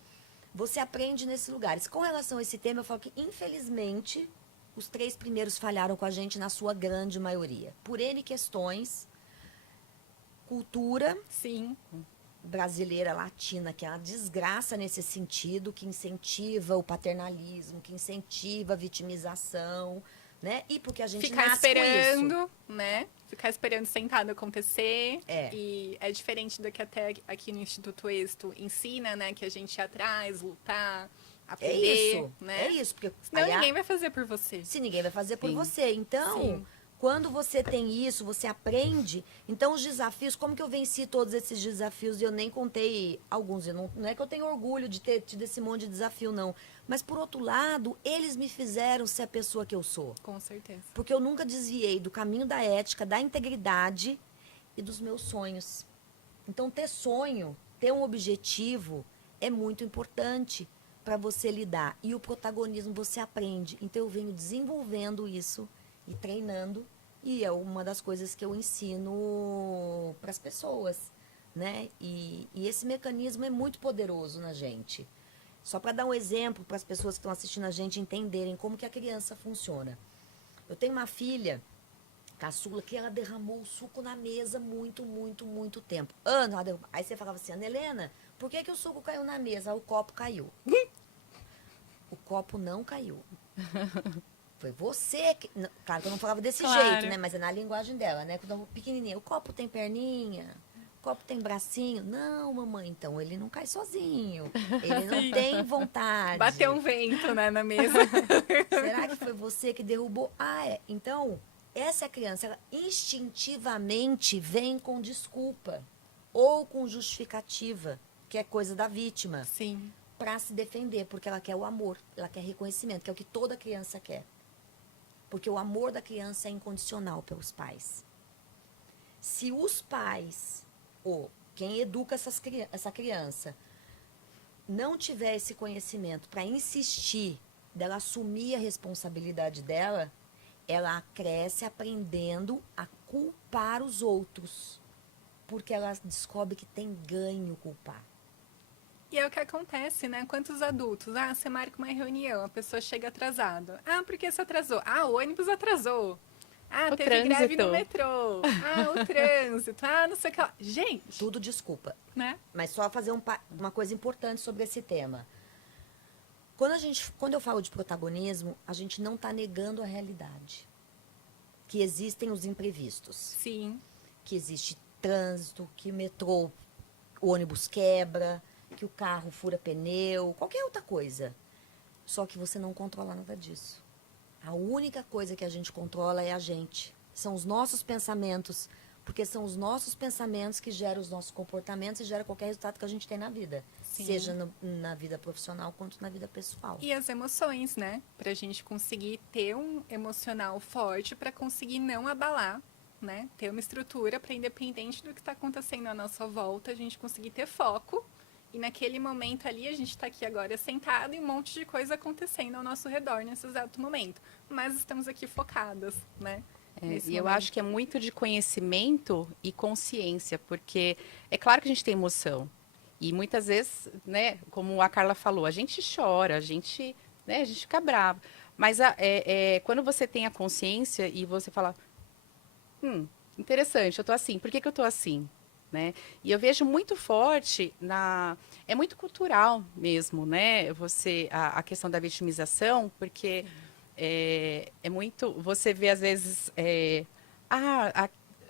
você aprende nesses lugares. Com relação a esse tema, eu falo que, infelizmente, os 3 primeiros falharam com a gente na sua grande maioria. Por N questões, cultura Sim. brasileira, latina, que é uma desgraça nesse sentido, que incentiva o paternalismo, que incentiva a vitimização, né? E porque a gente Ficar nasce com isso. esperando, né? Ficar esperando sentado acontecer. É. E é diferente do que até aqui no Instituto Êxito ensina, né? Que a gente ir atrás, lutar, É aprender, isso, né? é isso. Porque, Senão aliás, ninguém vai fazer por você. se ninguém vai fazer por Sim. você. Então, Sim. quando você tem isso, você aprende. Então, os desafios, como que eu venci todos esses desafios e eu nem contei alguns? Não é que eu tenho orgulho de ter tido esse monte de desafio, não. Mas, por outro lado, eles me fizeram ser a pessoa que eu sou. Com certeza. Porque eu nunca desviei do caminho da ética, da integridade e dos meus sonhos. Então, ter sonho, ter um objetivo é muito importante para você lidar. E o protagonismo você aprende. Então, eu venho desenvolvendo isso e treinando. E é uma das coisas que eu ensino para as pessoas, né? E esse mecanismo é muito poderoso na gente. Só para dar um exemplo para as pessoas que estão assistindo a gente entenderem como que a criança funciona. Eu tenho uma filha, caçula, que ela derramou o suco na mesa muito tempo. Anos, ela derrubou. Aí você falava assim, Ana Helena, por que o suco caiu na mesa? Aí o copo caiu. O copo não caiu. Foi você que... Não, claro que eu não falava desse Claro. jeito, né? Mas é na linguagem dela, né? Quando eu pequenininha, o copo tem perninha, copo tem bracinho? Não, mamãe, então ele não cai sozinho. Ele não tem vontade. Bateu um vento, né, na mesa. Será que foi você que derrubou? Ah, é. Então, essa criança, ela instintivamente vem com desculpa ou com justificativa, que é coisa da vítima, Sim. para se defender, porque ela quer o amor, ela quer reconhecimento, que é o que toda criança quer. Porque o amor da criança é incondicional pelos pais. Se os pais, ou quem educa essa criança, não tiver esse conhecimento para insistir dela assumir a responsabilidade dela, ela cresce aprendendo a culpar os outros. Porque ela descobre que tem ganho culpar. E é o que acontece, né? Quantos adultos? Ah, você marca uma reunião, a pessoa chega atrasada. Ah, por que você atrasou? Ah, o ônibus atrasou. Ah, O teve greve trânsito. no metrô. Ah, o trânsito. Ah, não sei o que lá. Gente, Tudo desculpa. né? Mas só fazer uma coisa importante sobre esse tema. Quando eu falo de protagonismo, a gente não está negando a realidade. Que existem os imprevistos. Sim. Que existe trânsito, que o metrô, o ônibus quebra, que o carro fura pneu, qualquer outra coisa. Só que você não controla nada disso. A única coisa que a gente controla é a gente. São os nossos pensamentos, porque são os nossos pensamentos que geram os nossos comportamentos e geram qualquer resultado que a gente tem na vida. Sim. Seja na vida profissional quanto na vida pessoal. E as emoções, né? Pra gente conseguir ter um emocional forte, pra conseguir não abalar, né? Ter uma estrutura para, independente do que está acontecendo à nossa volta, a gente conseguir ter foco. E naquele momento ali, a gente está aqui agora sentado e um monte de coisa acontecendo ao nosso redor nesse exato momento. Mas estamos aqui focadas, né? E eu acho que é muito de conhecimento e consciência, porque é claro que a gente tem emoção. E muitas vezes, né, como a Carla falou, a gente chora, a gente fica bravo. Mas quando você tem a consciência e você fala, interessante, eu tô assim, por que eu tô assim? Né? E eu vejo muito forte é muito cultural mesmo, né? A questão da vitimização, porque é muito, você vê às vezes,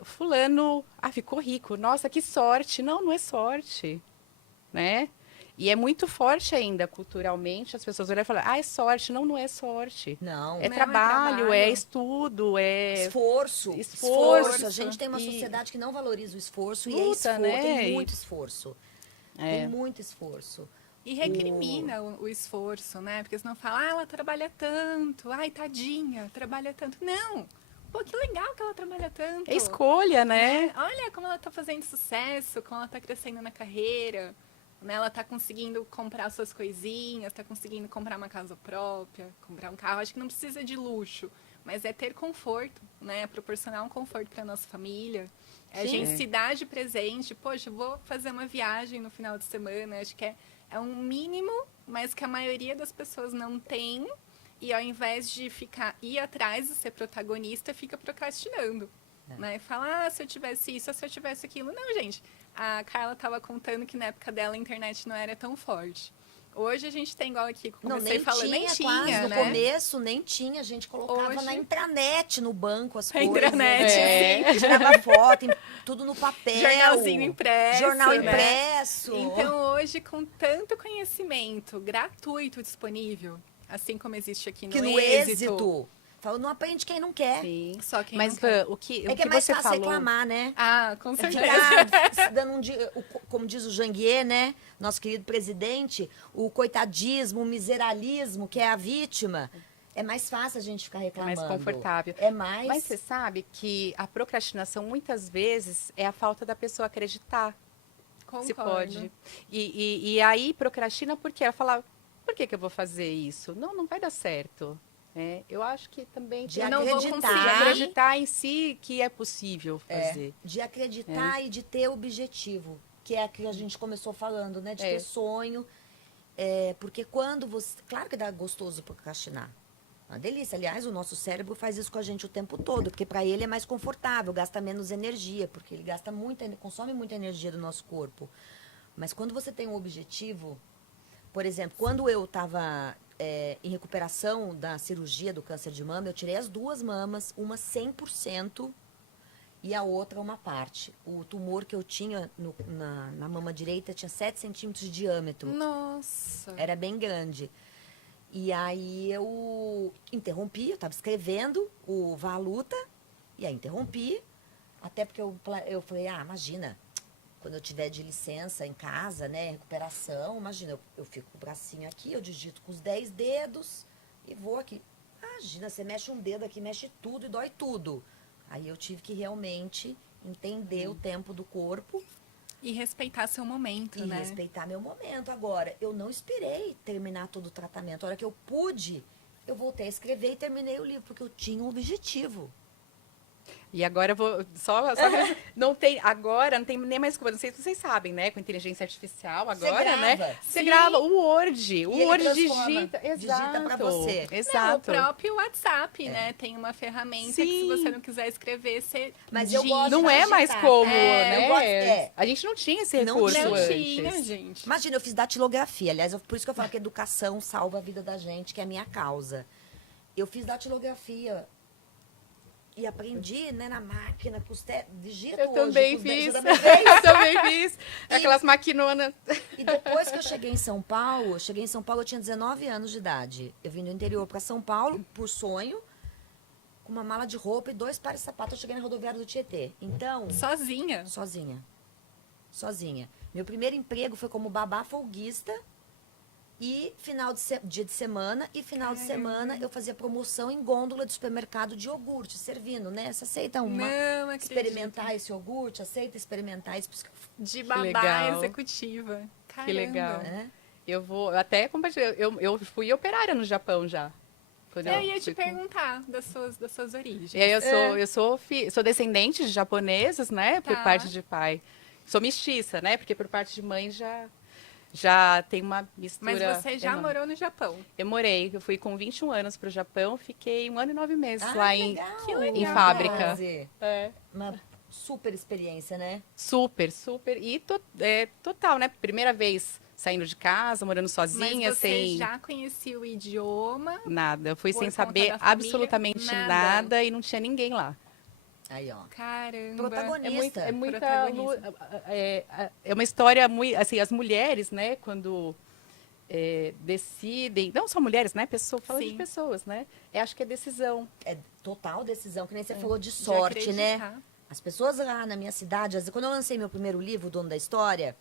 fulano, ficou rico, nossa, que sorte. Não, não é sorte, né? E é muito forte ainda, culturalmente, as pessoas olham e falam, é sorte. Não, não é sorte. Não. É Não, trabalho, é estudo, é... Esforço. Esforço. A gente tem uma E sociedade que não valoriza o esforço e luta, né? tem muito esforço. Tem muito esforço. E recrimina o esforço, né? Porque senão fala, ela trabalha tanto, ai, tadinha, trabalha tanto. Não! Pô, que legal que ela trabalha tanto. É escolha, né? Olha como ela tá fazendo sucesso, como ela tá crescendo na carreira. Né? Ela tá conseguindo comprar suas coisinhas, tá conseguindo comprar uma casa própria, comprar um carro. Acho que não precisa de luxo, mas é ter conforto, né? Proporcionar um conforto para nossa família. A gente se dá de presente. Poxa, eu vou fazer uma viagem no final de semana. Acho que é um mínimo, mas que a maioria das pessoas não tem. E ao invés de ir atrás e ser protagonista, fica procrastinando. Né? Fala, se eu tivesse isso, se eu tivesse aquilo. Não, gente. A Carla estava contando que na época dela a internet não era tão forte. Hoje a gente tem igual aqui, que eu comecei falando, nem tinha, quase. né? No começo nem tinha, a gente colocava Hoje... na intranet no banco as coisas. Intranet, tirava foto, tudo no papel. Jornalzinho impresso. Jornal né? impresso. Então hoje, com tanto conhecimento gratuito disponível, assim como existe aqui no Êxito. Fala, não aprende quem não quer. Sim. Só quem Mas não quer. o que É mais você fácil falou... reclamar, né? Com certeza. Ficar dando como diz o Janguier, né? Nosso querido presidente, o coitadismo, o miseralismo, que é a vítima. É mais fácil a gente ficar reclamando. É mais confortável. É mais... Mas você sabe que a procrastinação, muitas vezes, é a falta da pessoa acreditar. Concordo. Se pode. E aí procrastina porque ela fala, por que eu vou fazer isso? Não vai dar certo. Eu acho que também de acreditar em si que é possível fazer. De acreditar e de ter objetivo, que é a que a gente começou falando, né? De ter sonho. Porque quando você... Claro que dá gostoso procrastinar. Uma delícia. Aliás, o nosso cérebro faz isso com a gente o tempo todo, porque para ele é mais confortável, gasta menos energia, porque ele consome muita energia do nosso corpo. Mas quando você tem um objetivo... Por exemplo, quando eu estava em recuperação da cirurgia do câncer de mama, eu tirei as 2 mamas, uma 100%, e a outra uma parte. O tumor que eu tinha na mama direita tinha 7 centímetros de diâmetro. Nossa. Era bem grande. E aí eu interrompi, eu estava escrevendo o Valuta, e aí interrompi, até porque eu falei, imagina, quando eu tiver de licença em casa, né, recuperação, imagina, eu fico com o bracinho aqui, eu digito com os 10 dedos e vou aqui. Imagina, você mexe um dedo aqui, mexe tudo e dói tudo. Aí eu tive que realmente entender o tempo do corpo. E respeitar seu momento, E né? respeitar meu momento. Agora, eu não esperei terminar todo o tratamento. A hora que eu pude, eu voltei a escrever e terminei o livro, porque eu tinha um objetivo. E agora eu vou agora não tem nem mais como, não sei se vocês sabem, né, com inteligência artificial agora, né? Você Sim. grava o Word, o ele Word transforma, digita, digita pra você. Não, o Exato. próprio WhatsApp, né? Tem uma ferramenta que se Sim. você não quiser escrever, você Mas eu gosto Não de é mais digitar. como, É, né? eu gosto- A gente não tinha esse Não recurso não antes. tinha, gente. Imagina, eu fiz datilografia. Aliás, por isso que eu falo que a educação salva a vida da gente, que é a minha causa. Eu fiz datilografia e aprendi, né, na máquina, com os digito Eu hoje. também com os dedos, fiz. eu também fiz. Eu também fiz. Aquelas maquinonas. E depois que eu cheguei em São Paulo, eu tinha 19 anos de idade. Eu vim do interior para São Paulo, por sonho, com uma mala de roupa e 2 pares de sapato. Eu cheguei na rodoviária do Tietê. Então, Sozinha. sozinha. Meu primeiro emprego foi como babá folguista e dia de semana. E final de semana eu fazia promoção em gôndola de supermercado de iogurte, servindo, né? Você aceita Não acredito. experimentar esse iogurte? Aceita experimentar isso? De babá legal. executiva. Caramba. Que legal. É. Eu vou até compartilhar. Eu fui operária no Japão já. Quando Eu ia te fui com- perguntar das suas origens. E aí sou descendente de japoneses, né? Por Tá. parte de pai. Sou mestiça, né? Porque por parte de mãe já tem uma mistura. Mas você já enorme. morou no Japão. Eu morei, eu fui com 21 anos pro Japão, fiquei 1 ano e 9 meses Ah, lá que legal, em fábrica. Rose. Uma super experiência, né? Super. E total, né? Primeira vez saindo de casa, morando sozinha, Mas você sem já conhecia o idioma? nada. Eu fui Por sem conta saber da família? absolutamente Nada. nada e não tinha ninguém lá. Aí, ó. Caramba. Protagonista. É muita Protagonismo. é uma história muito assim, as mulheres, né, quando decidem, não só mulheres, né, falando de Sim. pessoas, né? Acho que é decisão. É total decisão, que nem você falou de De sorte, né? acreditar. As pessoas lá na minha cidade, quando eu lancei meu primeiro livro, O Dono da História,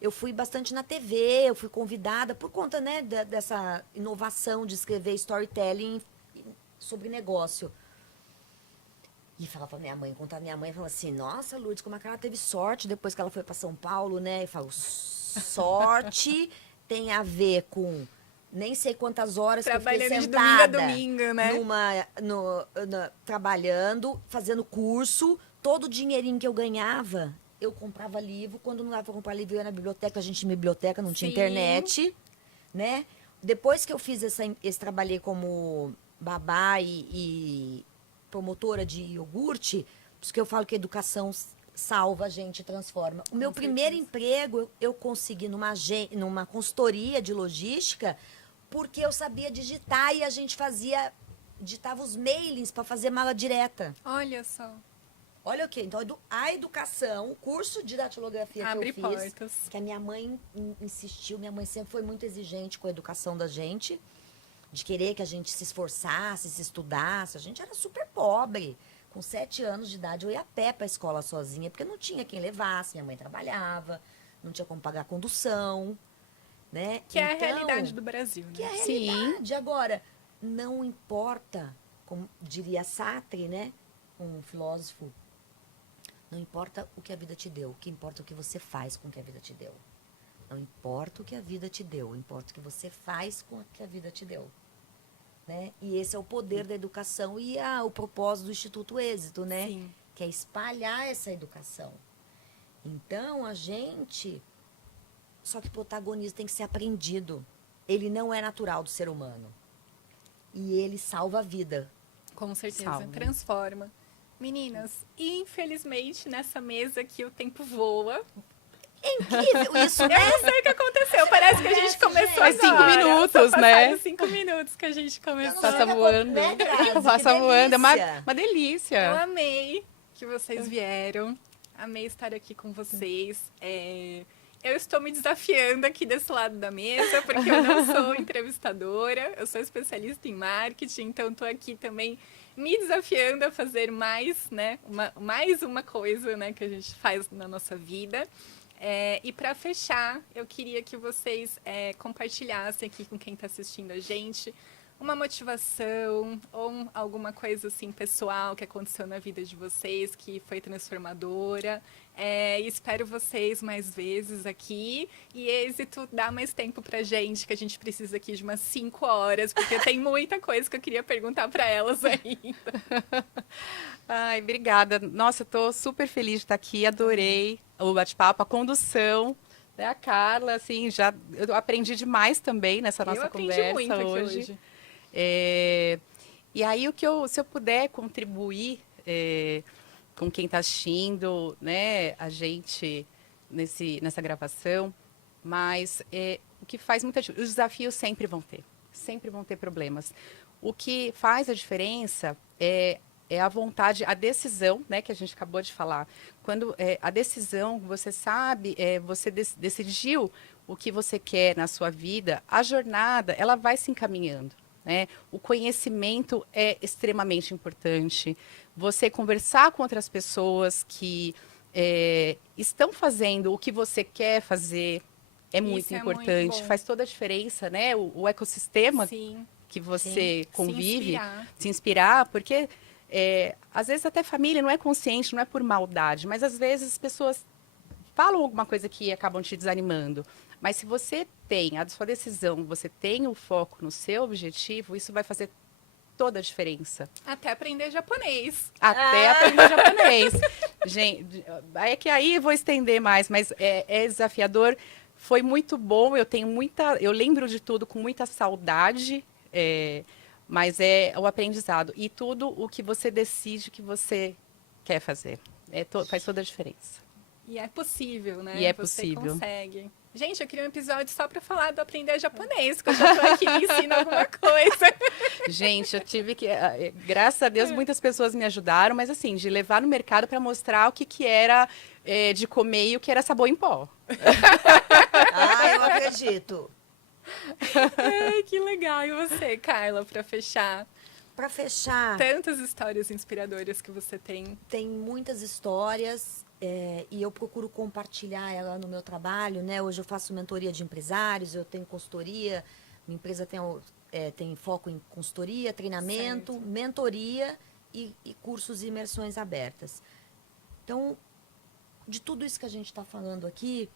eu fui bastante na TV, eu fui convidada por conta, né, dessa inovação de escrever storytelling sobre negócio. E falava pra minha mãe, contar minha mãe, falava assim, nossa, Lourdes, como é que ela teve sorte depois que ela foi para São Paulo, né? Eu falo, sorte tem a ver com nem sei quantas horas que eu fiquei Trabalhando de sentada. domingo a domingo, né? Trabalhando, fazendo curso, todo o dinheirinho que eu ganhava, eu comprava livro. Quando não dava pra comprar livro, eu ia na biblioteca, a gente tinha biblioteca, não tinha Sim. internet, né? Depois que eu fiz trabalhei como babá e promotora de iogurte, por isso que eu falo que a educação salva a gente, transforma. O meu primeiro emprego eu consegui numa consultoria de logística, porque eu sabia digitar e a gente digitava os mailings para fazer mala direta. Olha só. Olha o quê? Então, a educação, o curso de datilografia Abre que eu fiz, portas. que a minha mãe insistiu, minha mãe sempre foi muito exigente com a educação da gente, de querer que a gente se esforçasse, se estudasse. A gente era super pobre. Com 7 anos de idade, eu ia a pé para a escola sozinha, porque não tinha quem levasse, minha mãe trabalhava, não tinha como pagar a condução, né? Que é a Então, realidade do Brasil, né? que é a Sim. realidade. Agora, não importa, como diria Sartre, né? Um filósofo, não importa o que a vida te deu, o que importa é o que você faz com o que a vida te deu. Não importa o que a vida te deu, importa o que você faz com o que a vida te deu. Né? E esse é o poder da educação e o propósito do Instituto Êxito, né? Sim. Que é espalhar essa educação. Então, a gente... Só que o protagonismo tem que ser aprendido. Ele não é natural do ser humano. E ele salva a vida. Com certeza. Salva. Transforma. Meninas, infelizmente, nessa mesa aqui o tempo voa. É incrível isso, né? Eu não sei o que aconteceu. Parece que a gente começou Faz 5 agora. minutos, Só né? passaram 5 minutos que a gente começou. Eu não sei Passa daqui a voando. pouco, né, Grazi? Que Passa voando. É delícia. uma delícia. Eu amei. que vocês vieram. Amei estar aqui com vocês. Eu estou me desafiando aqui desse lado da mesa, porque eu não sou entrevistadora, eu sou especialista em marketing, então estou aqui também me desafiando a fazer mais, né? Mais uma coisa, né, que a gente faz na nossa vida. E para fechar, eu queria que vocês compartilhassem aqui com quem está assistindo a gente uma motivação ou alguma coisa assim pessoal que aconteceu na vida de vocês que foi transformadora. Espero vocês mais vezes aqui e êxito, dá mais tempo pra gente, que a gente precisa aqui de umas 5 horas, porque tem muita coisa que eu queria perguntar para elas ainda. Ai, obrigada. Nossa, eu tô super feliz de estar aqui, adorei o bate-papo, a condução, né? A Carla, assim, eu aprendi demais também nessa nossa conversa muito aqui hoje. E aí, se eu puder contribuir com quem está assistindo, né, a gente nessa gravação, mas o que faz muita diferença, os desafios sempre vão ter problemas. O que faz a diferença é a vontade, a decisão, né, que a gente acabou de falar. Quando a decisão, você sabe, você decidiu o que você quer na sua vida, a jornada, ela vai se encaminhando. Né? O conhecimento é extremamente importante. Você conversar com outras pessoas que estão fazendo o que você quer fazer é muito importante. Muito faz toda a diferença, né? O ecossistema Sim. que você convive, se inspirar, porque às vezes até família não é consciente, não é por maldade, mas às vezes as pessoas falam alguma coisa que acabam te desanimando. Mas se você tem a sua decisão, você tem o foco no seu objetivo, isso vai fazer toda a diferença. Até aprender japonês. Até aprender japonês. Gente, é que aí eu vou estender mais, mas é desafiador. Foi muito bom, eu lembro de tudo com muita saudade, mas é o aprendizado. E tudo o que você decide que você quer fazer. Faz toda a diferença. E é possível, né? E é você possível. consegue. Gente, eu queria um episódio só para falar do aprender japonês, que eu já tô aqui me ensino alguma coisa. Gente, eu tive que... graças a Deus, muitas pessoas me ajudaram, mas assim, de levar no mercado para mostrar o que era de comer e o que era sabor em pó. Eu acredito. Ai, que legal. E você, Carla, para fechar? Para fechar... Tantas histórias inspiradoras que você tem. Tem muitas histórias... e eu procuro compartilhar ela no meu trabalho, né? Hoje eu faço mentoria de empresários, eu tenho consultoria, minha empresa tem foco em consultoria, treinamento, certo. Mentoria e cursos e imersões abertas. Então, de tudo isso que a gente está falando aqui,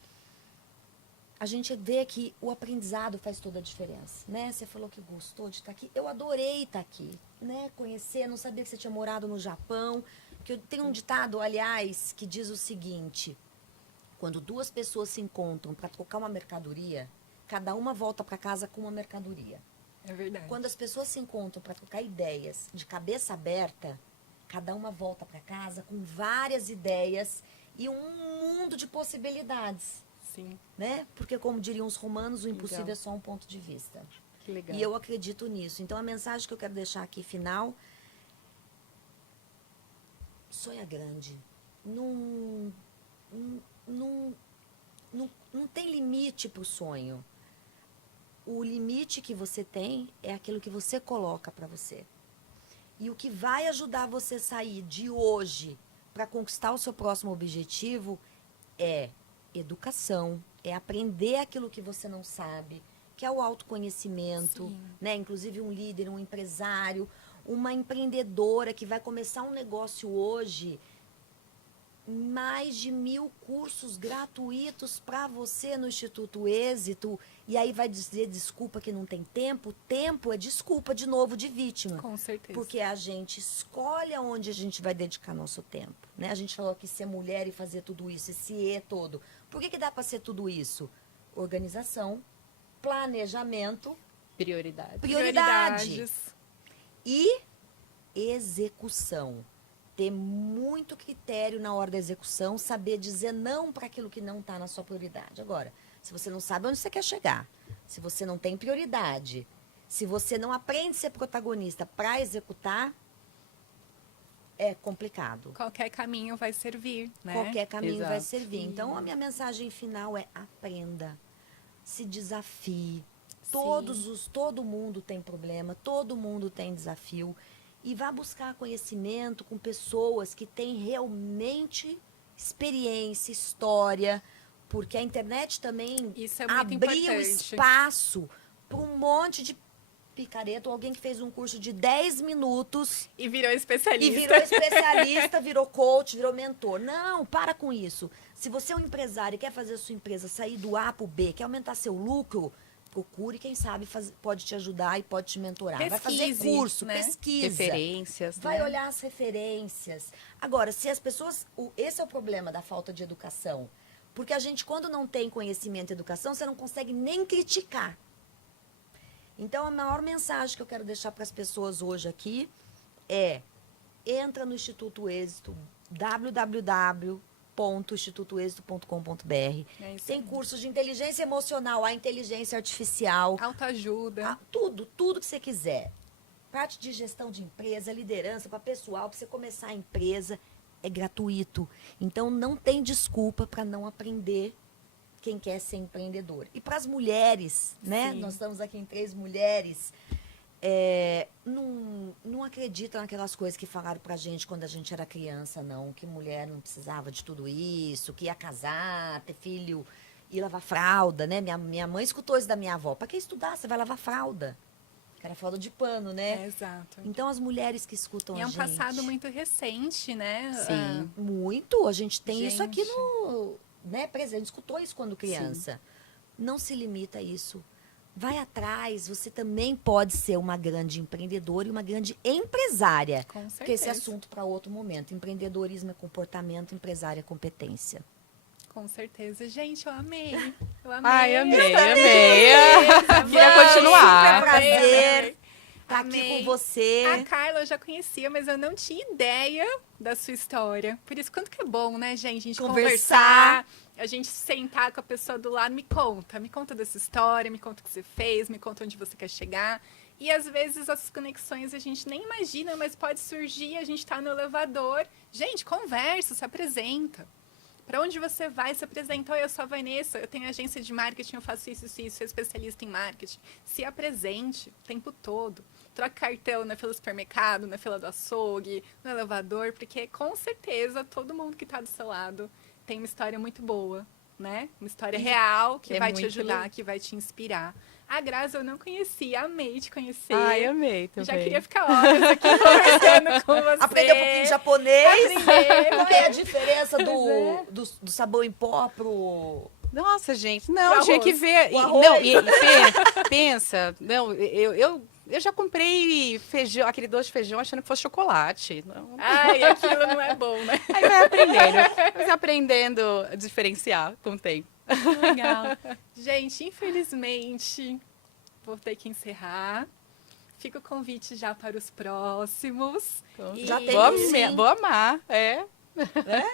a gente vê que o aprendizado faz toda a diferença, né? Você falou que gostou de estar aqui, eu adorei estar aqui, né? Conhecer, não sabia que você tinha morado no Japão. Que eu tenho um ditado, aliás, que diz o seguinte: quando duas pessoas se encontram para trocar uma mercadoria, cada uma volta para casa com uma mercadoria. É verdade. Quando as pessoas se encontram para trocar ideias de cabeça aberta, cada uma volta para casa com várias ideias e um mundo de possibilidades. Sim. Né? Porque, como diriam os romanos, o impossível é só um ponto de vista. Que legal. E eu acredito nisso. Então, a mensagem que eu quero deixar aqui, final... Sonha grande. Não tem limite para o sonho. O limite que você tem é aquilo que você coloca para você. E o que vai ajudar você a sair de hoje para conquistar o seu próximo objetivo é educação, é aprender aquilo que você não sabe, que é o autoconhecimento, né? Inclusive um líder, um empresário, uma empreendedora que vai começar um negócio hoje, mais de 1000 cursos gratuitos para você no Instituto Êxito, e aí vai dizer desculpa que não tem tempo. Tempo é desculpa, de novo, de vítima. Com certeza. Porque a gente escolhe aonde a gente vai dedicar nosso tempo. Né? A gente falou que ser mulher e fazer tudo isso, esse todo. Por que dá para ser tudo isso? Organização, planejamento, prioridades. E execução. Ter muito critério na hora da execução, saber dizer não para aquilo que não está na sua prioridade. Agora, se você não sabe onde você quer chegar, se você não tem prioridade, se você não aprende a ser protagonista para executar, é complicado. Qualquer caminho vai servir, né? Qualquer caminho vai Exato. servir. Então, a minha mensagem final é: aprenda, se desafie. Todo mundo tem problema, todo mundo tem desafio. E vá buscar conhecimento com pessoas que têm realmente experiência, história, porque a internet também Isso é muito abriu importante. espaço para um monte de picareta, ou alguém que fez um curso de 10 minutos E virou e especialista. virou especialista, virou coach, virou mentor. Não, para com isso. Se você é um empresário e quer fazer a sua empresa sair do A para o B, quer aumentar seu lucro, procure quem sabe pode te ajudar e pode te mentorar. Vai fazer Pesquise, curso, né? pesquisa. Referências, Vai né? olhar as referências. Agora, se as pessoas... Esse é o problema da falta de educação. Porque a gente, quando não tem conhecimento e educação, você não consegue nem criticar. Então, a maior mensagem que eu quero deixar para as pessoas hoje aqui é: entra no Instituto Êxito, www.institutoexito.com.br. É isso Tem aí. cursos de inteligência emocional, a inteligência artificial, Autoajuda. tudo que você quiser. Parte de gestão de empresa, liderança para pessoal, para você começar a empresa, é gratuito. Então, não tem desculpa para não aprender quem quer ser empreendedor. E para as mulheres, né? Sim. Nós estamos aqui em 3 mulheres. Não acredita naquelas coisas que falaram pra gente quando a gente era criança, não. Que mulher não precisava de tudo isso, que ia casar, ter filho e lavar fralda, né? Minha mãe escutou isso da minha avó. Pra que estudar? Você vai lavar fralda. Que era fralda de pano, né? É, exato. Então, as mulheres que escutam E é a um gente... passado muito recente, né? Sim. Muito. A gente tem isso aqui Gente. no... Né, presente. Escutou isso quando criança. Não se limita a isso. Vai atrás. Você também pode ser uma grande empreendedora e uma grande empresária. Com certeza. Porque esse assunto para outro momento. Empreendedorismo é comportamento, empresário é competência. Com certeza. Gente, eu amei. Eu amei. Ai, amei, essa amei. entrevista. Queria Vamos. continuar. Super prazer Amei. estar aqui Amei. com você. A Carla eu já conhecia, mas eu não tinha ideia da sua história. Por isso, quanto que é bom, né, gente? A gente Conversar. conversar, a gente sentar com a pessoa do lado. Me conta dessa história, me conta o que você fez, me conta onde você quer chegar. E às vezes as conexões a gente nem imagina, mas pode surgir, a gente tá no elevador. Gente, conversa, se apresenta. Para onde você vai, se apresenta. Oi, eu sou a Vanessa, eu tenho agência de marketing, eu faço isso, sou especialista em marketing. Se apresente o tempo todo. Troque cartão na fila do supermercado, na fila do açougue, no elevador, porque com certeza todo mundo que está do seu lado tem uma história muito boa, né? Uma história real que é vai te muito ajudar, legal. que vai te inspirar. A Grazi eu não conhecia, amei te conhecer. Ai, amei também. Já queria ficar horas aqui conversando com você. Aprender um pouquinho de japonês. Aprender. Qual é a diferença Pois é. do sabão em pó pro... Nossa, gente, não, O tinha que arroz. ver. O Não, arroz. pensa, não, eu já comprei feijão, aquele doce de feijão achando que fosse chocolate. Não. Ai, aquilo não é bom, né? Aí vai aprendendo a diferenciar com o tempo. Legal. Gente, infelizmente, vou ter que encerrar. Fica o convite já para os próximos. E Já tem sim. Vou amar,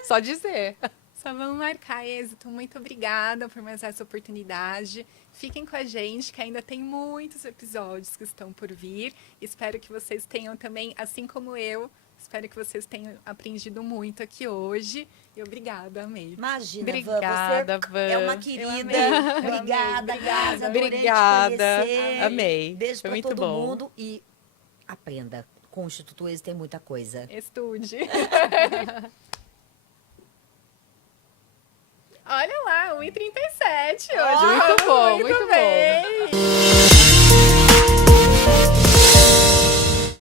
Só dizer. só vamos marcar, Êxito. Muito obrigada por mais essa oportunidade. Fiquem com a gente, que ainda tem muitos episódios que estão por vir. Espero que vocês tenham também, assim como eu, espero que vocês tenham aprendido muito aqui hoje. E obrigada, amei. Imagina, Obrigada, Van, Van. você é uma Eu querida. amei, eu Obrigada, amei. Grazi. Adorei te Obrigada. conhecer. Amei. Beijo Foi pra muito todo bom. mundo e aprenda. Com o Instituto Êxito tem muita coisa. Estude. Olha lá, 1h37 hoje. Ó, muito bom, muito bom. bem.